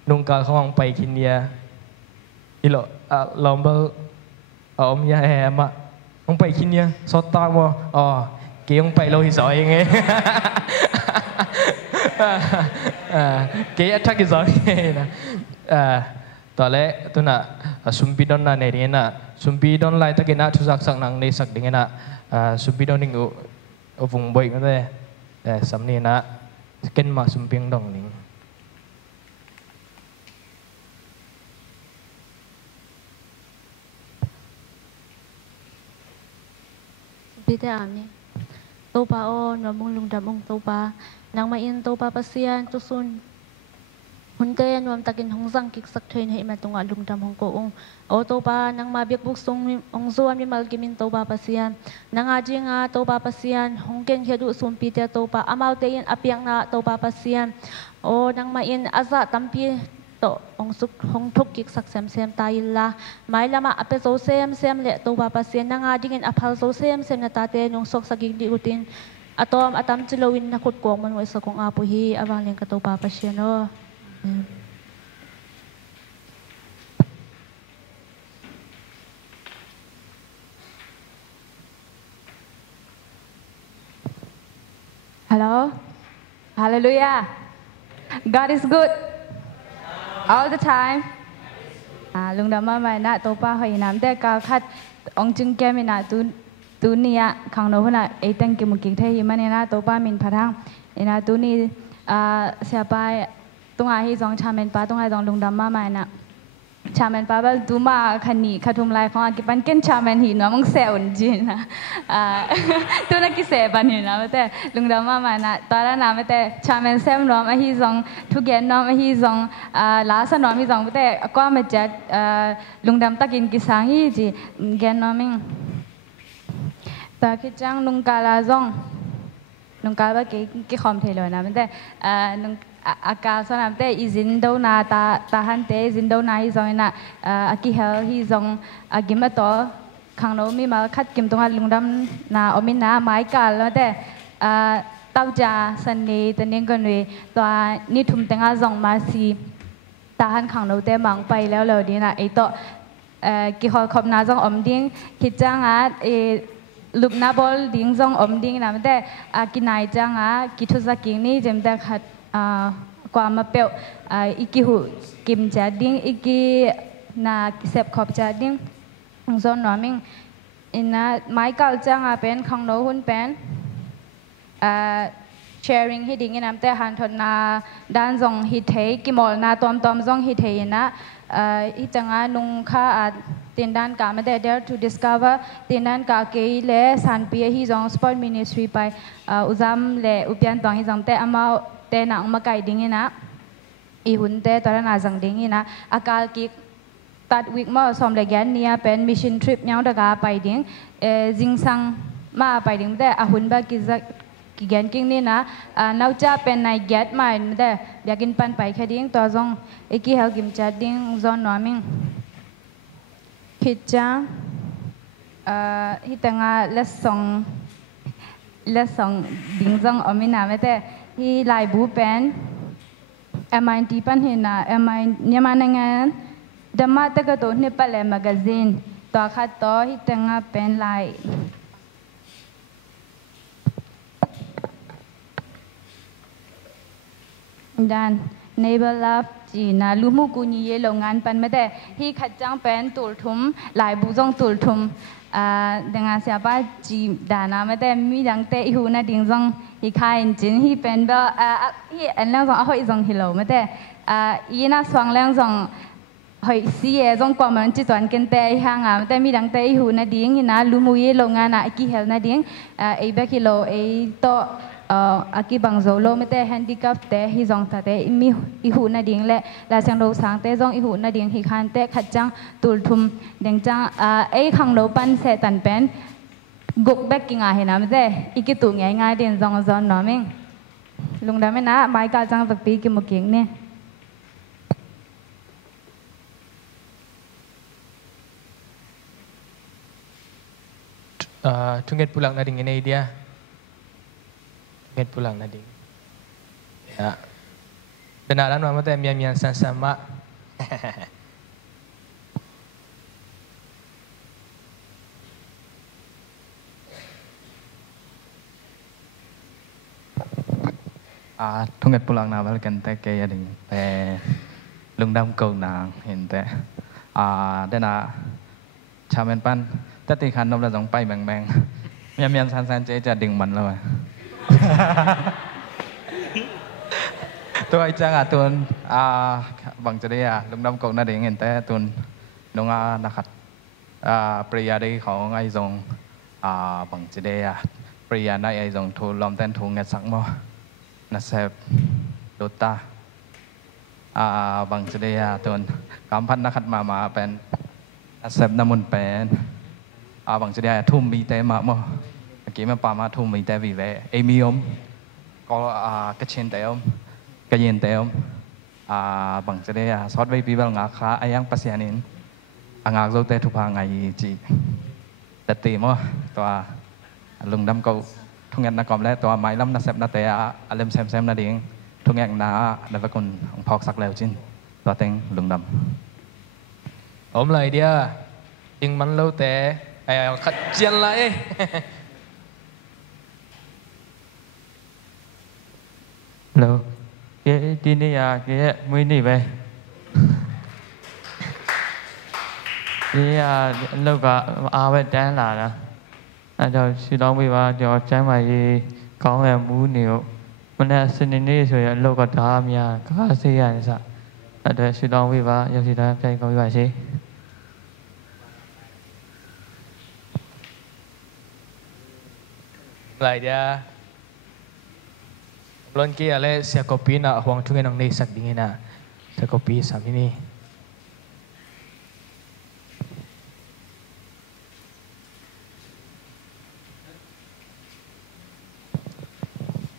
nung cả không ông bay Kenya ilo lom bơ ông ya em à ông bay Kenya sót ta mo kia ông bay lâu thì giỏi nghe kia chắc cái giỏi nè tao lẽ tôi nè sumpi don na này đi nè sumpi don lại ta cái nè thu sắc sắc năng này sắc đi nè sumpi don đi ngủ ở vùng bụi cái này sắm ni na ken ma sum piang dong ning bida ami to pa o no mong lung dam ong to pa nang ma in to pa pasian tu sun hun ke nuam takin hong sang kik sak thein he ma tunga lung dam hong ko ong o to pa nang ma biak buk sung ong zo am mal kimin to pa pasian nang ajinga to pa pasian hong ken hedu sum pi te to pa amal te in apiang na to pa pasian o nang ma in aza tampi to ong suk hong thuk kik sak sem tai la mai lama ape zo sem le to pa pasian nang ajingin aphal zo sem na ta te nong sok saging di utin atom atam chilowin na khut ko man wai sa kong apu hi awang leng ka to pa pasian no Hello? Hallelujah. God is good. All the time. Lung dama mai na to pa hoi nam te ka khat ong chung ke mi na tu nia khang no na e tang ki mu ki the hi mane na to pa min phathang ina tu ni sia pa tung a hi jong chamen pa tung a jong lung dama mai na chamen pa ba tu ma khani khathum lai khong ki pan ken chamen hi no mong se un ji na tu na ki se ban hi na te lung dama mai na ta ra na te chamen sem no ma hi jong thu gen no ma hi jong la sa no mi jong te ko ma chat lung dam takin ki sang hi ji gen no ming ta khi chăng nung cả là rong nung cả ba cái khom thế rồi nè mình thế nung akal so nam te izin do na ta han te izin do na hi zong na aki hel hi zong agima to khang no mi ma khat kim tong lungdam na omin na mai kal la te tau ja san ni te ning kan we to ni thum tenga zong ma si ta han khang no te mang paiแล้วเลยดีนะไอโตki hol khop na zong om ding ki chang lup na bol ding zong om ding na te ki nai chang ki thu za king ni jem ta khat qua mà bèo iki hu kim cha ding iki na sep khop cha ding zon no ming ina mai kal chang pen khang no hun pen sharing hi ding inam te han thon na dan zong hi thei ki mol na tom zong hi thei na hi changa nung kha tin dan ka ma de dare to discover tin dan ka ke le san pi hi zong sport ministry pai uzam le upian tong hi zong te ama te na ma kai ding na i hun te to na jang ding na akal ki tat week ma som le gan nia pen mission trip nyang da ga pai ding jing sang ma pai ding te a hun ba ki gan king ni na nau cha pen nai get mai de yakin pan pai kha ding to jong ki hel kim cha ding zon no ming khit cha hi tanga lesson ding jong omina me te hi lai bu pen MIT pan hina MI nyamanangan dama ta ka to ne pale magazine to kha to hi tanga pen lai dan neighbor love chỉ na lumu ku ni ye longan pan ma de hi khat chang pen tul thum lai bu jong tul thum dengan siapa ji dana ma de mi dang te hu na ding jong hi khai jin hi pen ba hi an lang jong hoi jong hi lo ma de i na swang lang jong hoi si ye jong kwa man chi twan ken te ha nga ma de mi dang te hu na ding hi na lumu ye longan na ki hel na ding e ba ki lo e to aki bang zo lo mete handicap te hi zong ta te mi i hu na ding le la sang lo sang te zong i hu na ding hi khan te khat chang tul thum deng chang ei khang lo pan se tan pen guk bek ki nga he na mete iki tu ngai ngai den zong zon no ming lung da me na mai ka chang vak pi ki mo king ne Tungget pulang na ding ini dia pulang nadi. Ya. Benaran mama teh mian sama. Tungget pulang na bal kan te ke ding te lungdam kau nang hin te dena chamen pan tati khan nom la jong pai bang bang mian san che cha ding man lo tôi chăng tuần bằng cho đây lúc năm cậu na đến hiện tại tuần nông na khát priya đây họ ngay dùng bằng cho đây priya này ai dùng thu làm tên thu nghe sắc mò na sẹp đốt ta bằng cho đây tuần cảm phát na khát mà pen na sẹp na mun pen bằng cho đây thu mi té mà mò cái mà pa mà thu mi té vì vậy Amy om có cái trên té om cái yên té om bằng cho đây sót với people ngã khá ai yang pasianin ngã dâu té thu pa ngày chị đặt tiền mà tòa lùng đâm câu thu ngân na còn lẽ tòa máy lắm na xem na té alem xem na điện thu ngân na đã phải còn phọc sắc leo chín tòa tên lùng đâm ôm lại đi nhưng mình lâu té khát chiên lại Hello, cái tin này cái mới đi về. Cái lâu cả về trái là đó. Rồi suy đoán vìว่า trái mày có em muốn nhiều. Mình là xin đi rồi lâu cả tham gia có gì anh sao? Rồi suy đoán vìว่า giờ thì đã phải có vậy gì? Lại dia Lon ki ale sia kopi na huang thungen ang nei sak dingin na sia kopi sam ini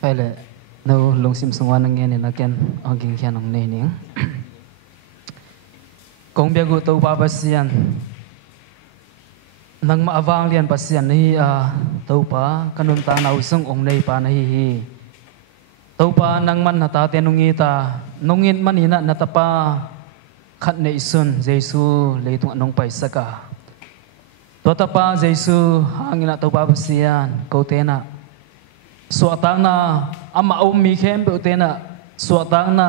ไปเลยเราลงซิมสงวนนั่งเงี้ยนักเก็นเอากินแค่น้องเนนิงกงเบียกุตัวป้าปัสยันนังมาอวางเรียนปัสยันนี่ตัวป้าขนุนตาหนาวซึ่งองในป้านี่ตัวป้านังมันนาตาเตนุงีตานงินมันนี่นะนาตาป้าขัดในสุนเยซูเลยตุงนงไปสักตัวตาป้าเยซูหางนะตัวป้าปัสยันกูเตนะสวดตังนาอามาอุมีเข้มเปอเตนะสวดตังนา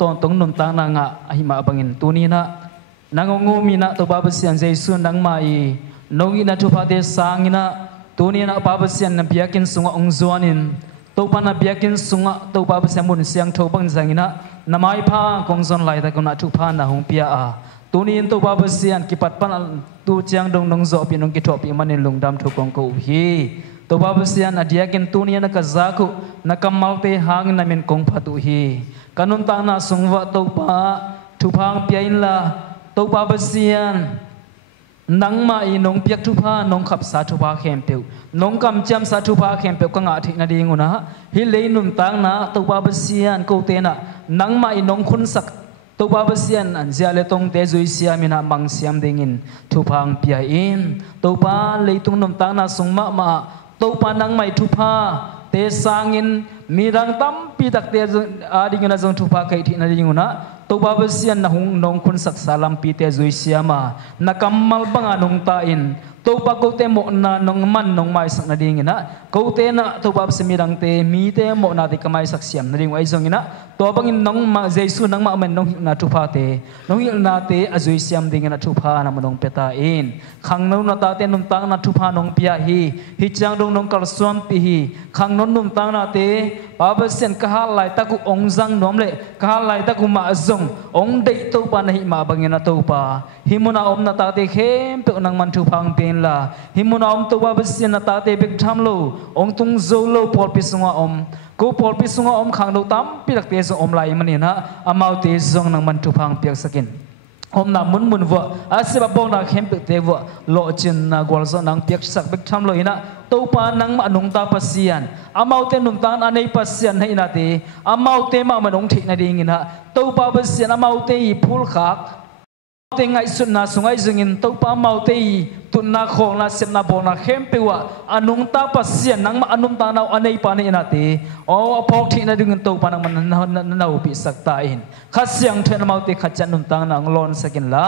ตอนตรงนุนตังนางะหิมาบังอินตัวนี้นะนางงูมีนะตัวป้าปัสยันเยซูนังมาอีนงินะทุพาเตสังอินะตัวนี้นะป้าปัสยันนับยากินสุงองจวนินตัวป้านับยากินสุงตัวป้าปัสยันมุนเสียงทบังจังอินะนามายพากงจวนไล่ตะกุนะทุพานะหงเปียตัวนี้ตัวป้าปัสยันกิปัดปันตัวเจียงดงนงโซปีนงกิทอปีมันในลุงดำทุกองกูฮีตัวบาบเสียนอดียกินตัวนี้นักจักรุนักมัลเตหางนามินกงพัตุฮีกันุนตานาสงวะตัวป้าทุพังเปียอินละตัวบาบเสียนนังมาอีนงเปียกทุพานงขับสาทุพาเข้มเปียวนงกำจำสาทุพาเข้มเปียวกังอาทินาดีงูนะฮิเลนุนตางนะตัวบาบเสียนกูเตนะนังมาอีนงคุณสักตัวบาบเสียนอันเจเลตงเตจุยเสียมินามังเสียมดิ่งทุพังเปียอินตัวป้าเลยตุงนุนตางนะสงมาตัวปานังไม่ทุพาเตสังอินมีรังตั้มปีตักเตอาดิงนะจงทุพาใครที่นั่นดิงนะตัวบาบเสียนนะหงนงคุณศักดิ์สาลัมปีเตจุยเสียมานักมัลบังอนงตาอินตัวปากูเตโมนานงมันนงไม่สักนั่นดิงนะกูเตนะตัวบาบเสียมีรังเตมีเตโมนาติกไม่สักเสียมนั่นดิงไว้จงอินะตัวบังอินนงมาเจสุนังมามันนงนาทุพาเตนงอินาเตอจุยเสียมดิงนะทุพานะมันนงเปตาอินขังนงนาตาเตนุนตังนะทุพานงเปียฮีฮิจังดงนงกอลสวมปีฮีขังนนนุนตังนาเตบาบเสียนกหาไลตะกุองจังนอมเลกหาไลตะกุมาจงองเดตัวปานะหิมาบังอินะตัวปาหิมุนาอมนาตาเตเข้มเปนังมันทุพังเป็นละหิมุนาอมตัวบาบเสียนนาตาเตเบกทำโลองตุงโซโลพอลปิสงอมกูพอลปิสงอมขังดูตั้มปีลักเตสอมไลมันนี่นะอามาเตจงนังมันทุพังเปียกสกินอมนามุนวัวอาศัยบอกนาเข้มเปเตวัวโลจินนากวลซนังเปียกสักเบกทำโลอินะตัวปานังมานุงตาปัสยันอามาเตนุงตาอันในปัสยันให้นาเตอามาเตมามันงทินาดีงินะตัวปาปัสยันอามาเตอีพูลขากเตงไงสุดนาสงไอจึงินตัวปามาเตอีตุนนาโคนาเสนาโบนาเข้มเปวะอนุงตาปัสยันนังมาอนุงตานาอันในปานินาเตโอ้พอกที่นาดึงตัวปานังมันนาอุปิสักตาอินข้าเสียงเทนมาเตขัดจันนุนตานางลอนสกินละ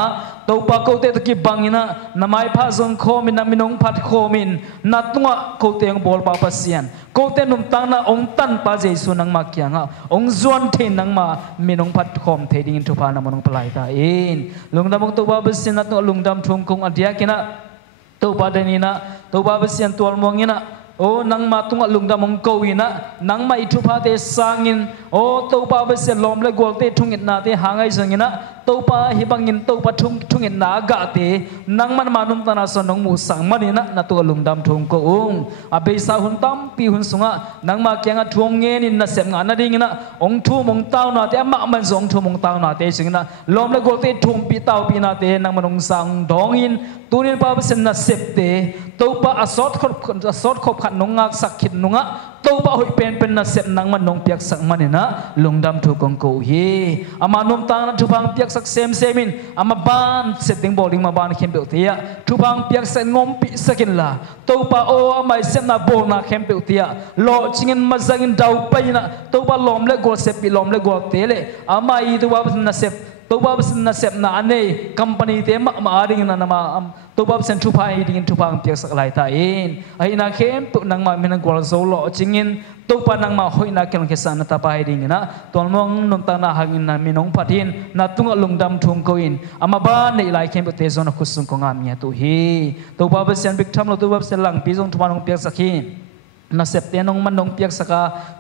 ตัวปาโคเตตะกี้บังอินะนามายพาจงโคมินนามินงพัดโคมินนัดตัวโคเตงบอลปาปัสยันโคเตนุนตานาองตันปาเจสุนังมาเกียงอ่ะองจวนเทนังมามินงพัดโคมเทดิงทุพานามนงปลายตาอินลุงดำมงตัวปาปัสยันนัดตัวลุงดำทุ่งคงอดียกินะตัวบาดนี้นะตัวบาบเสียนตัวมองอินะโอ้นังมาตุงลุงดำมงโกวินะนังมาอิทุพาเตสังอินโอ้ตัวบาบเสียนลมเลกวลเตทุ่งอินนาเตหางไอสังอินะตัวปาฮิบังอินตัวปาทุ่งอินนากาเตนังมันมานุมตานาสนงมูสังมันอินะนัตัวลุงดำทุ่งโกองอาเบสาหุนตั้มปีหุนสุงะนังมาเกียงะทวงเงินินนะเสมงานนาดิงินะองทุ่มงเต้านาเตอมามันสองทุ่มงเต้านาเตสิงนะลมเลกวลเตทุ่มปีเต้าปีนาเตนังมันองสังดองอินตัวนี้ปาเปเซนนะเสพเตตัวปาอสอดขบขัดนงงักสักขิดนงะตัวปาหุยเป็นนะเสพนังมันนงเปียกสักมันนะลุงดำทุกองกูฮีอามานุมตางนะทุพังเปียกสักเซมินอามาบ้านเสพติงบอลิงมาบ้านเข้มเปียวเตียทุพังเปียกเซนงมปีสักินละตัวปาโออามาเสพนาโบนาเข้มเปียวเตียโลจิงินมาจังดาวไปนะตัวปาลมเล็กกว่าเสพปีลมเล็กกว่าเตเลอามาอีตัวปาเป็นนะเสพตัวบาบเซนนะเสพนาอันนี้คัมปานีเตมมาอาดิงนะมาตัวบาบเซนทุพายดิงทุพังเปียกสักหลายตาอินไอ้นาเข้มตุนังมามินังกวลโซโลจิงินตัวปานังมาหอยนาเกลงเคสันนะตาปายดิงนะตัวมองนุนตานาหังนะมินงพัดินนะตุงลุงดำทุงโกอินอามาบ้านในหลายเข้มเตจนะคุสุงกงามเนี่ยตัวฮีตัวบาบเซนบิกทำเราตัวบาบเซนหลังปีจงทุพานงเปียกสักฮีนะเสพเตนงมันนงเปียกสัก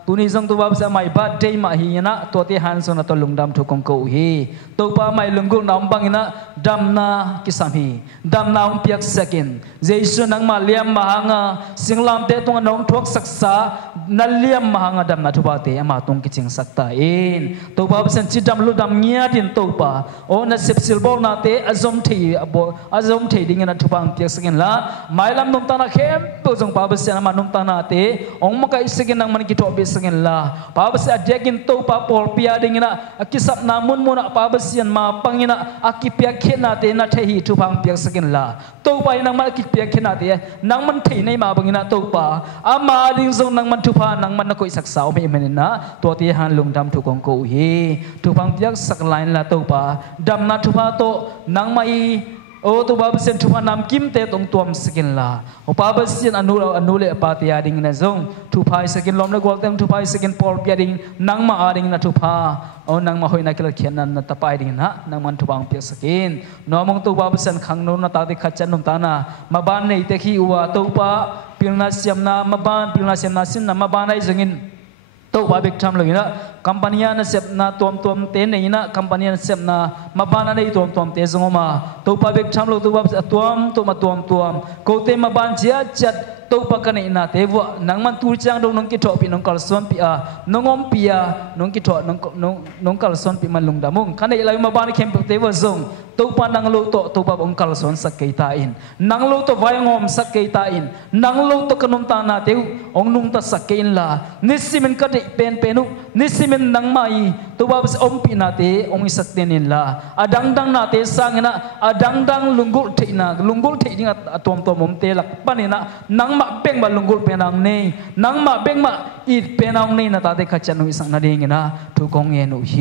ตุนิจงตัวบาบเซไม่บาดเดย์มาฮีนะตัวที่หันส่งนะตัวลุงดำทุกองโกฮีตัวปาไม่ลุงกุนำบังนะดำนากิสามีดำนาเปียกสักินเจสุนังมาเลียมมาหางสิงลามเตตงนงทุกศักษา นัลเลียมมหางดำนัทุบาเตอมาตรงกิจงสักตาอินตัวป้าเป็นจิตดำลุดำเงียดินตัวป้าโอ้นัดเสพสิลบอลนาเตอซอมทีอซอมทีดิ่งนัทุบางเปียกสกินละไม่ลำนุ่มตานาเข้มตัวจงป้าเป็นมานุ่มตานาเตองมาไกสกินนังมันกิโตเบสกินละป้าเป็นเดียกินตัวป้าปอลปียดิ่งนะกิสับนามุนมุนป้าเป็นมาปังนะกิเปียกเขนาเตนัทฮีทุบางเปียกสกินละตัวป้านังมันกิเปียกเขนาเตนังมันทีในมาบังนะตัวป้าอามาดิ่งทรงนังมันทุพานังมันนักกุยสักสาวไม่เหมือนนะตัวที่หันลุงดำทุกองกูฮีทุพังเปียกสักลายละตัวป้าดำนัทุพาโตนังไม่โอ้ตัวป้าเป็นทุพานำกิมเตตรงตัวมสกินละโอ้ป้าเป็นอนุเลปาติยาดิ่งนะทรงทุพายสกินลมเลยกว่าเต็มทุพายสกินปอลปียดิ่งนังมาอาดิ่งนะทุพาโอ้นังมาหอยนักเขียนนันนัตปายดิ่งนะนังมันทุพังเปียกสกินน้องมองตัวป้าเป็นขังโนนตาติขัดจันนุมตานามาบ้านในเตคีวัวตัวป้าพิลนาเสียมนามาบ้านพิลนาเสียมนาสินนามาบ้านไอ้จึงอินตัวป้าเบกทำเลยนะคัมปานีน่ะเสียบนาตัวเต้นนี่นะคัมปานีน่ะเสียบนามาบ้านอะไรตัวเตะจงมาตัวป้าเบกทำเลยตัวป้าตัวมาตัวกูเตะมาบ้านเจียจัดตัวป้ากันนี่นะเทวะนังมันตูจังดงน้องกิโตปีน้องกัลส่วนปีน้องอมปีน้องกิโตน้องกัลส่วนปีมันลุงดามุงคันนี้เรามาบ้านเข้มเทวะจงตัวป้านังลูตัวป้าองกัลส่วนสักเกยตาอินนังลูตัวไว้งอมสักเกยตาอินนังลูตัวขนมตานาเทวองนุ่งตัดสักเกยนละนิสิมันก็ได้เป็นนุนิสิมันนังไม่ตัวป้าเป็นอมปีนาเทองอิสักเตนินละดังนาเทสังนะดังลุงกุลเทนะลุงกุลเทนี่ตัวมเตลักปานินะนังมาเบ่งมาลุงกุลเป็นangนี่นังมาเบ่งมาอีดเป็นangนี่นะตาเด็กขัดจันนุสังนาเดงนะทุกองเงินุเฮ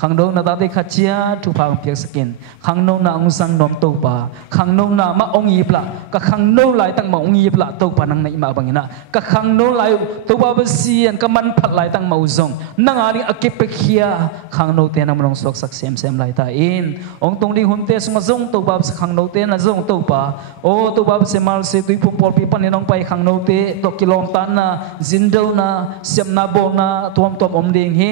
ขังโดนะตาเด็กขัดเชียทุพางเปียกสกินขังโนนะองสังนอมตัวป้าขังโนนะมาองยีปละก็ขังโนไหลตั้งมาองยีปละตัวป้านังในมาบังนะก็ขังโนไหลตัวป้าเบสียนก็มันพัดไหลตั้งมาอุซงนังอาลิอากิเปเคียขังโนเตนะมันองสวกสักเซมไหลตาอินองตรงนี้หุ่นเตสมาซงตัวป้าขังโนเตนะซงตัวป้าโอ้ตัวป้าเสมาลเสตุยพุ่งปอลปีปันนี่น้องไปขังโนเตตัวกิโลมตันนะจินเดลนะเสียมนาโบนะตัวอมเดงเฮ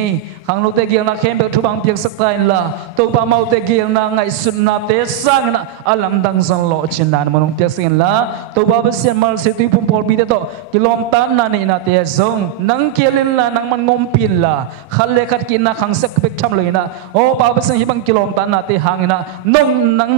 ขังโนเตเกียงนะเข้มเปิดทุบังเพียงสักไตละตัวป้าเมาเตเกียงนะไงสุดนาเตสังนะอาลัมดังสังโลจินนานมันองเพียงสิ่งละตัวป้าเสียมาลเสตุยพุ่งปอลปีเตตัวกิโลมตันนะนี่นะเตซงนังเกียลินละนังมันงมปินละขันเลขัดกินนะขังสักเพ็กทำเลยนะโอ้ป้าเสียงฮิบังกิโลมตันนะเตหางนะนง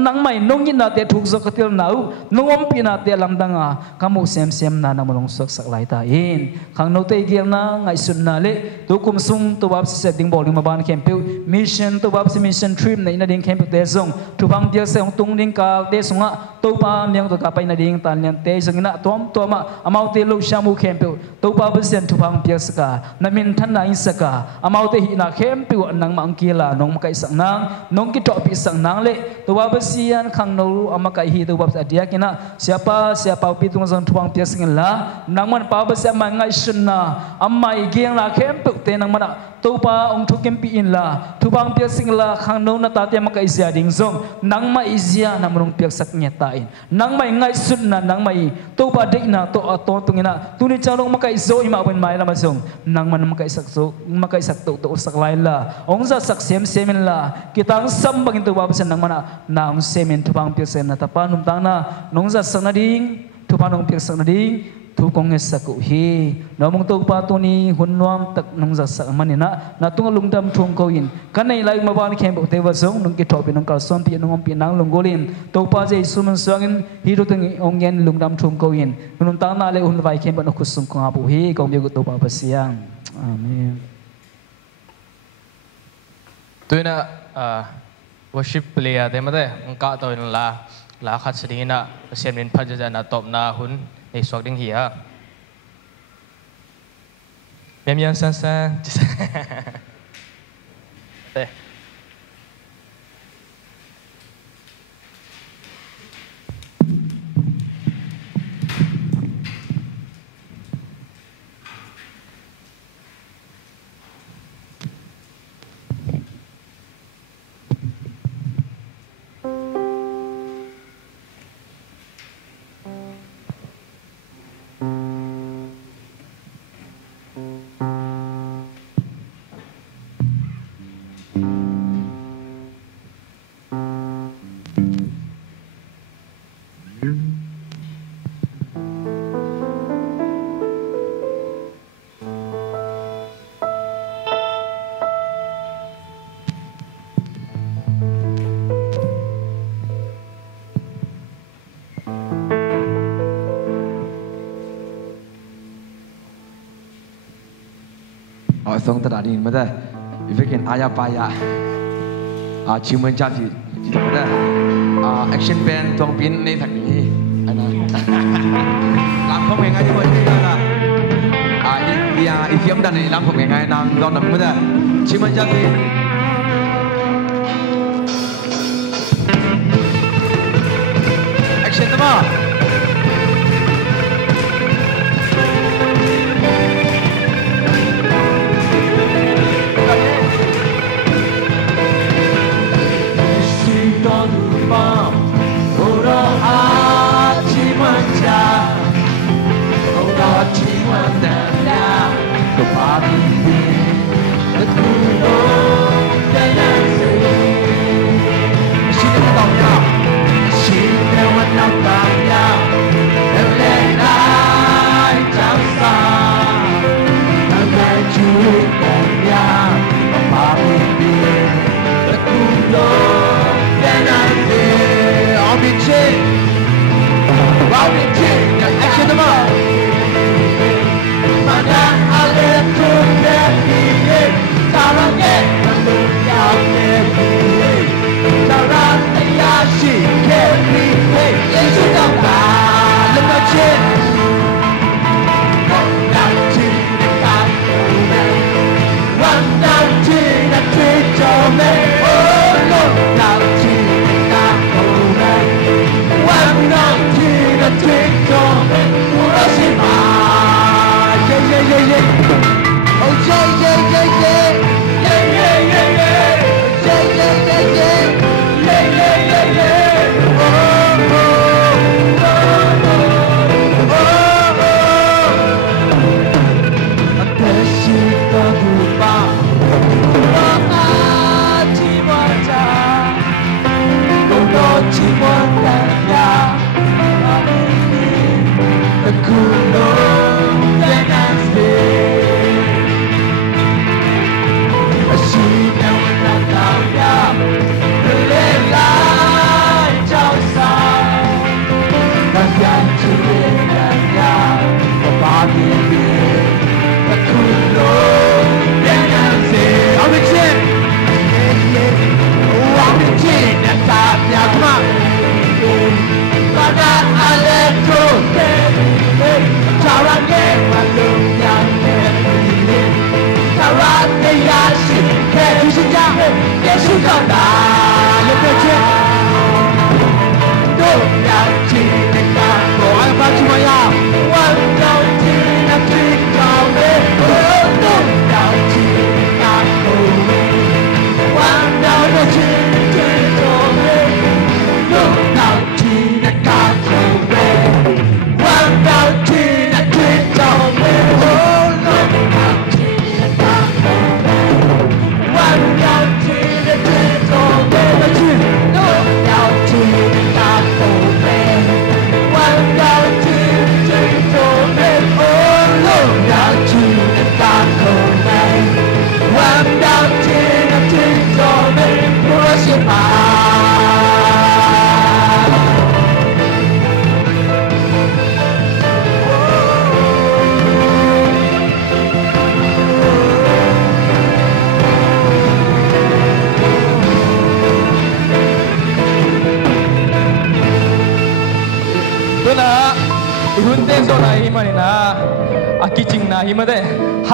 นังไม่นงยินนะเตถูกสักเตียนเอานงอมปินนะเตลัมดังอ่ะkamu sem na na mulong sak sak lai ta in khang no te giang na ngai sun na le tu kum sung tu bab se ding bol ma ban kem pe mission tu bab se mission trip na ina ding kem pe te song tu bang dia se ong tung ding ka te sunga tu pa nyang tu ka pa ina ding tan nyang te sung na tom ma amau te lu shamu kem pe tu bab se tu bang pia ska na min than na in saka amau te hi na kem pe nang ma ang kila nong ma kai sang nang nong ki to pi sang nang le tu bab sian khang no ama kai hi tu bab sa dia kina siapa pi tung sang tuang tia singin la nang man pa ba se ma ngai sun na amai giang la khem pu te nang mana tu pa ong thu kem pi in la tu bang pia sing la khang no na ta te ma kai sia ding zong nang ma izia na mrong piak sak nya ta in nang mai ngai sun na nang mai tu pa de na to tungina tu ni chalong ma kai zo i ma ben mai la ma zong nang man ma kai sak zo ma kai sak to sak lai la ong za sak semin la kitang sam bang tu ba sen nang mana na ong semin tu bang pia sen na ta pa num tang na nong za sak na ding tu pa nong piak sak na ding tu kong esaku hi namong tu pa tu ni hunwam tak nong za sak manina na tung lungdam thung ko in kanai lai ma ban khem te wa zong nong ki thopi nong kal som pi nong pi nang longolin tu pa je suman swangin hi ro teng ong yen lungdam thung ko in nun ta na le un vai khem ba no khusum ko abu hi kong ye tu pa pasiang amen tuina worship player de ma de ong ka to la khat sidina semin phaja na top na hunในสวกดิ้งเหียเมียนสั้นๆเต้ song ta đi mà đây việc kiện aya paya chim mình chắc chỉ mà đây action band trong pin này thật nhỉ anh làm không hề ngay như vậy là if đàn này làm không hề ngay làm do nằm mà đây chim mình chắc thì action tama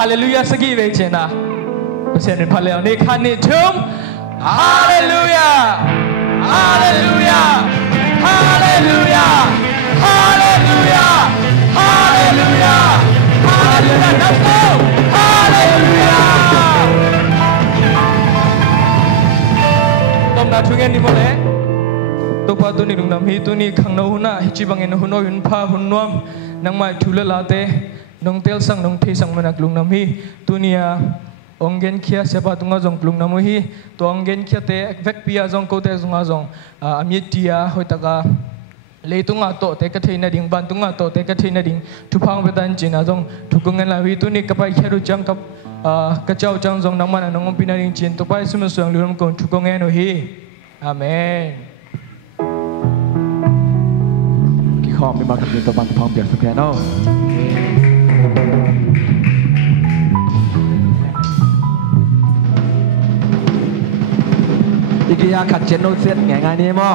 Hallelujah sagi ve chena sen phale ne khane thum hallelujah hallelujah hallelujah hallelujah hallelujah hallelujah let's go hallelujah tom na thungen ni mole to pa tu ni dung nam hi tu ni khang no huna hi chi bangin huno yun pha hunnom nang mai thula la te nong tel sang nong thei sang manak lung nam hi tunia ongen khia sepa tunga jong lung nam hi to ongen khia te vek pia jong ko te junga jong amitia hoitaka leitunga to te ka theina ding ban tunga to te ka theina ding thupang bedan china jong thukungan la wi tuni ka pai kheru chang ka ka chau chang jong nang mana nong pina ring chin to pai sum suang lurum kon thukongen no hi amen ki khom mi ma ka to ban thong biak sa no Iki ya kat cheno set ngai ngai ni mo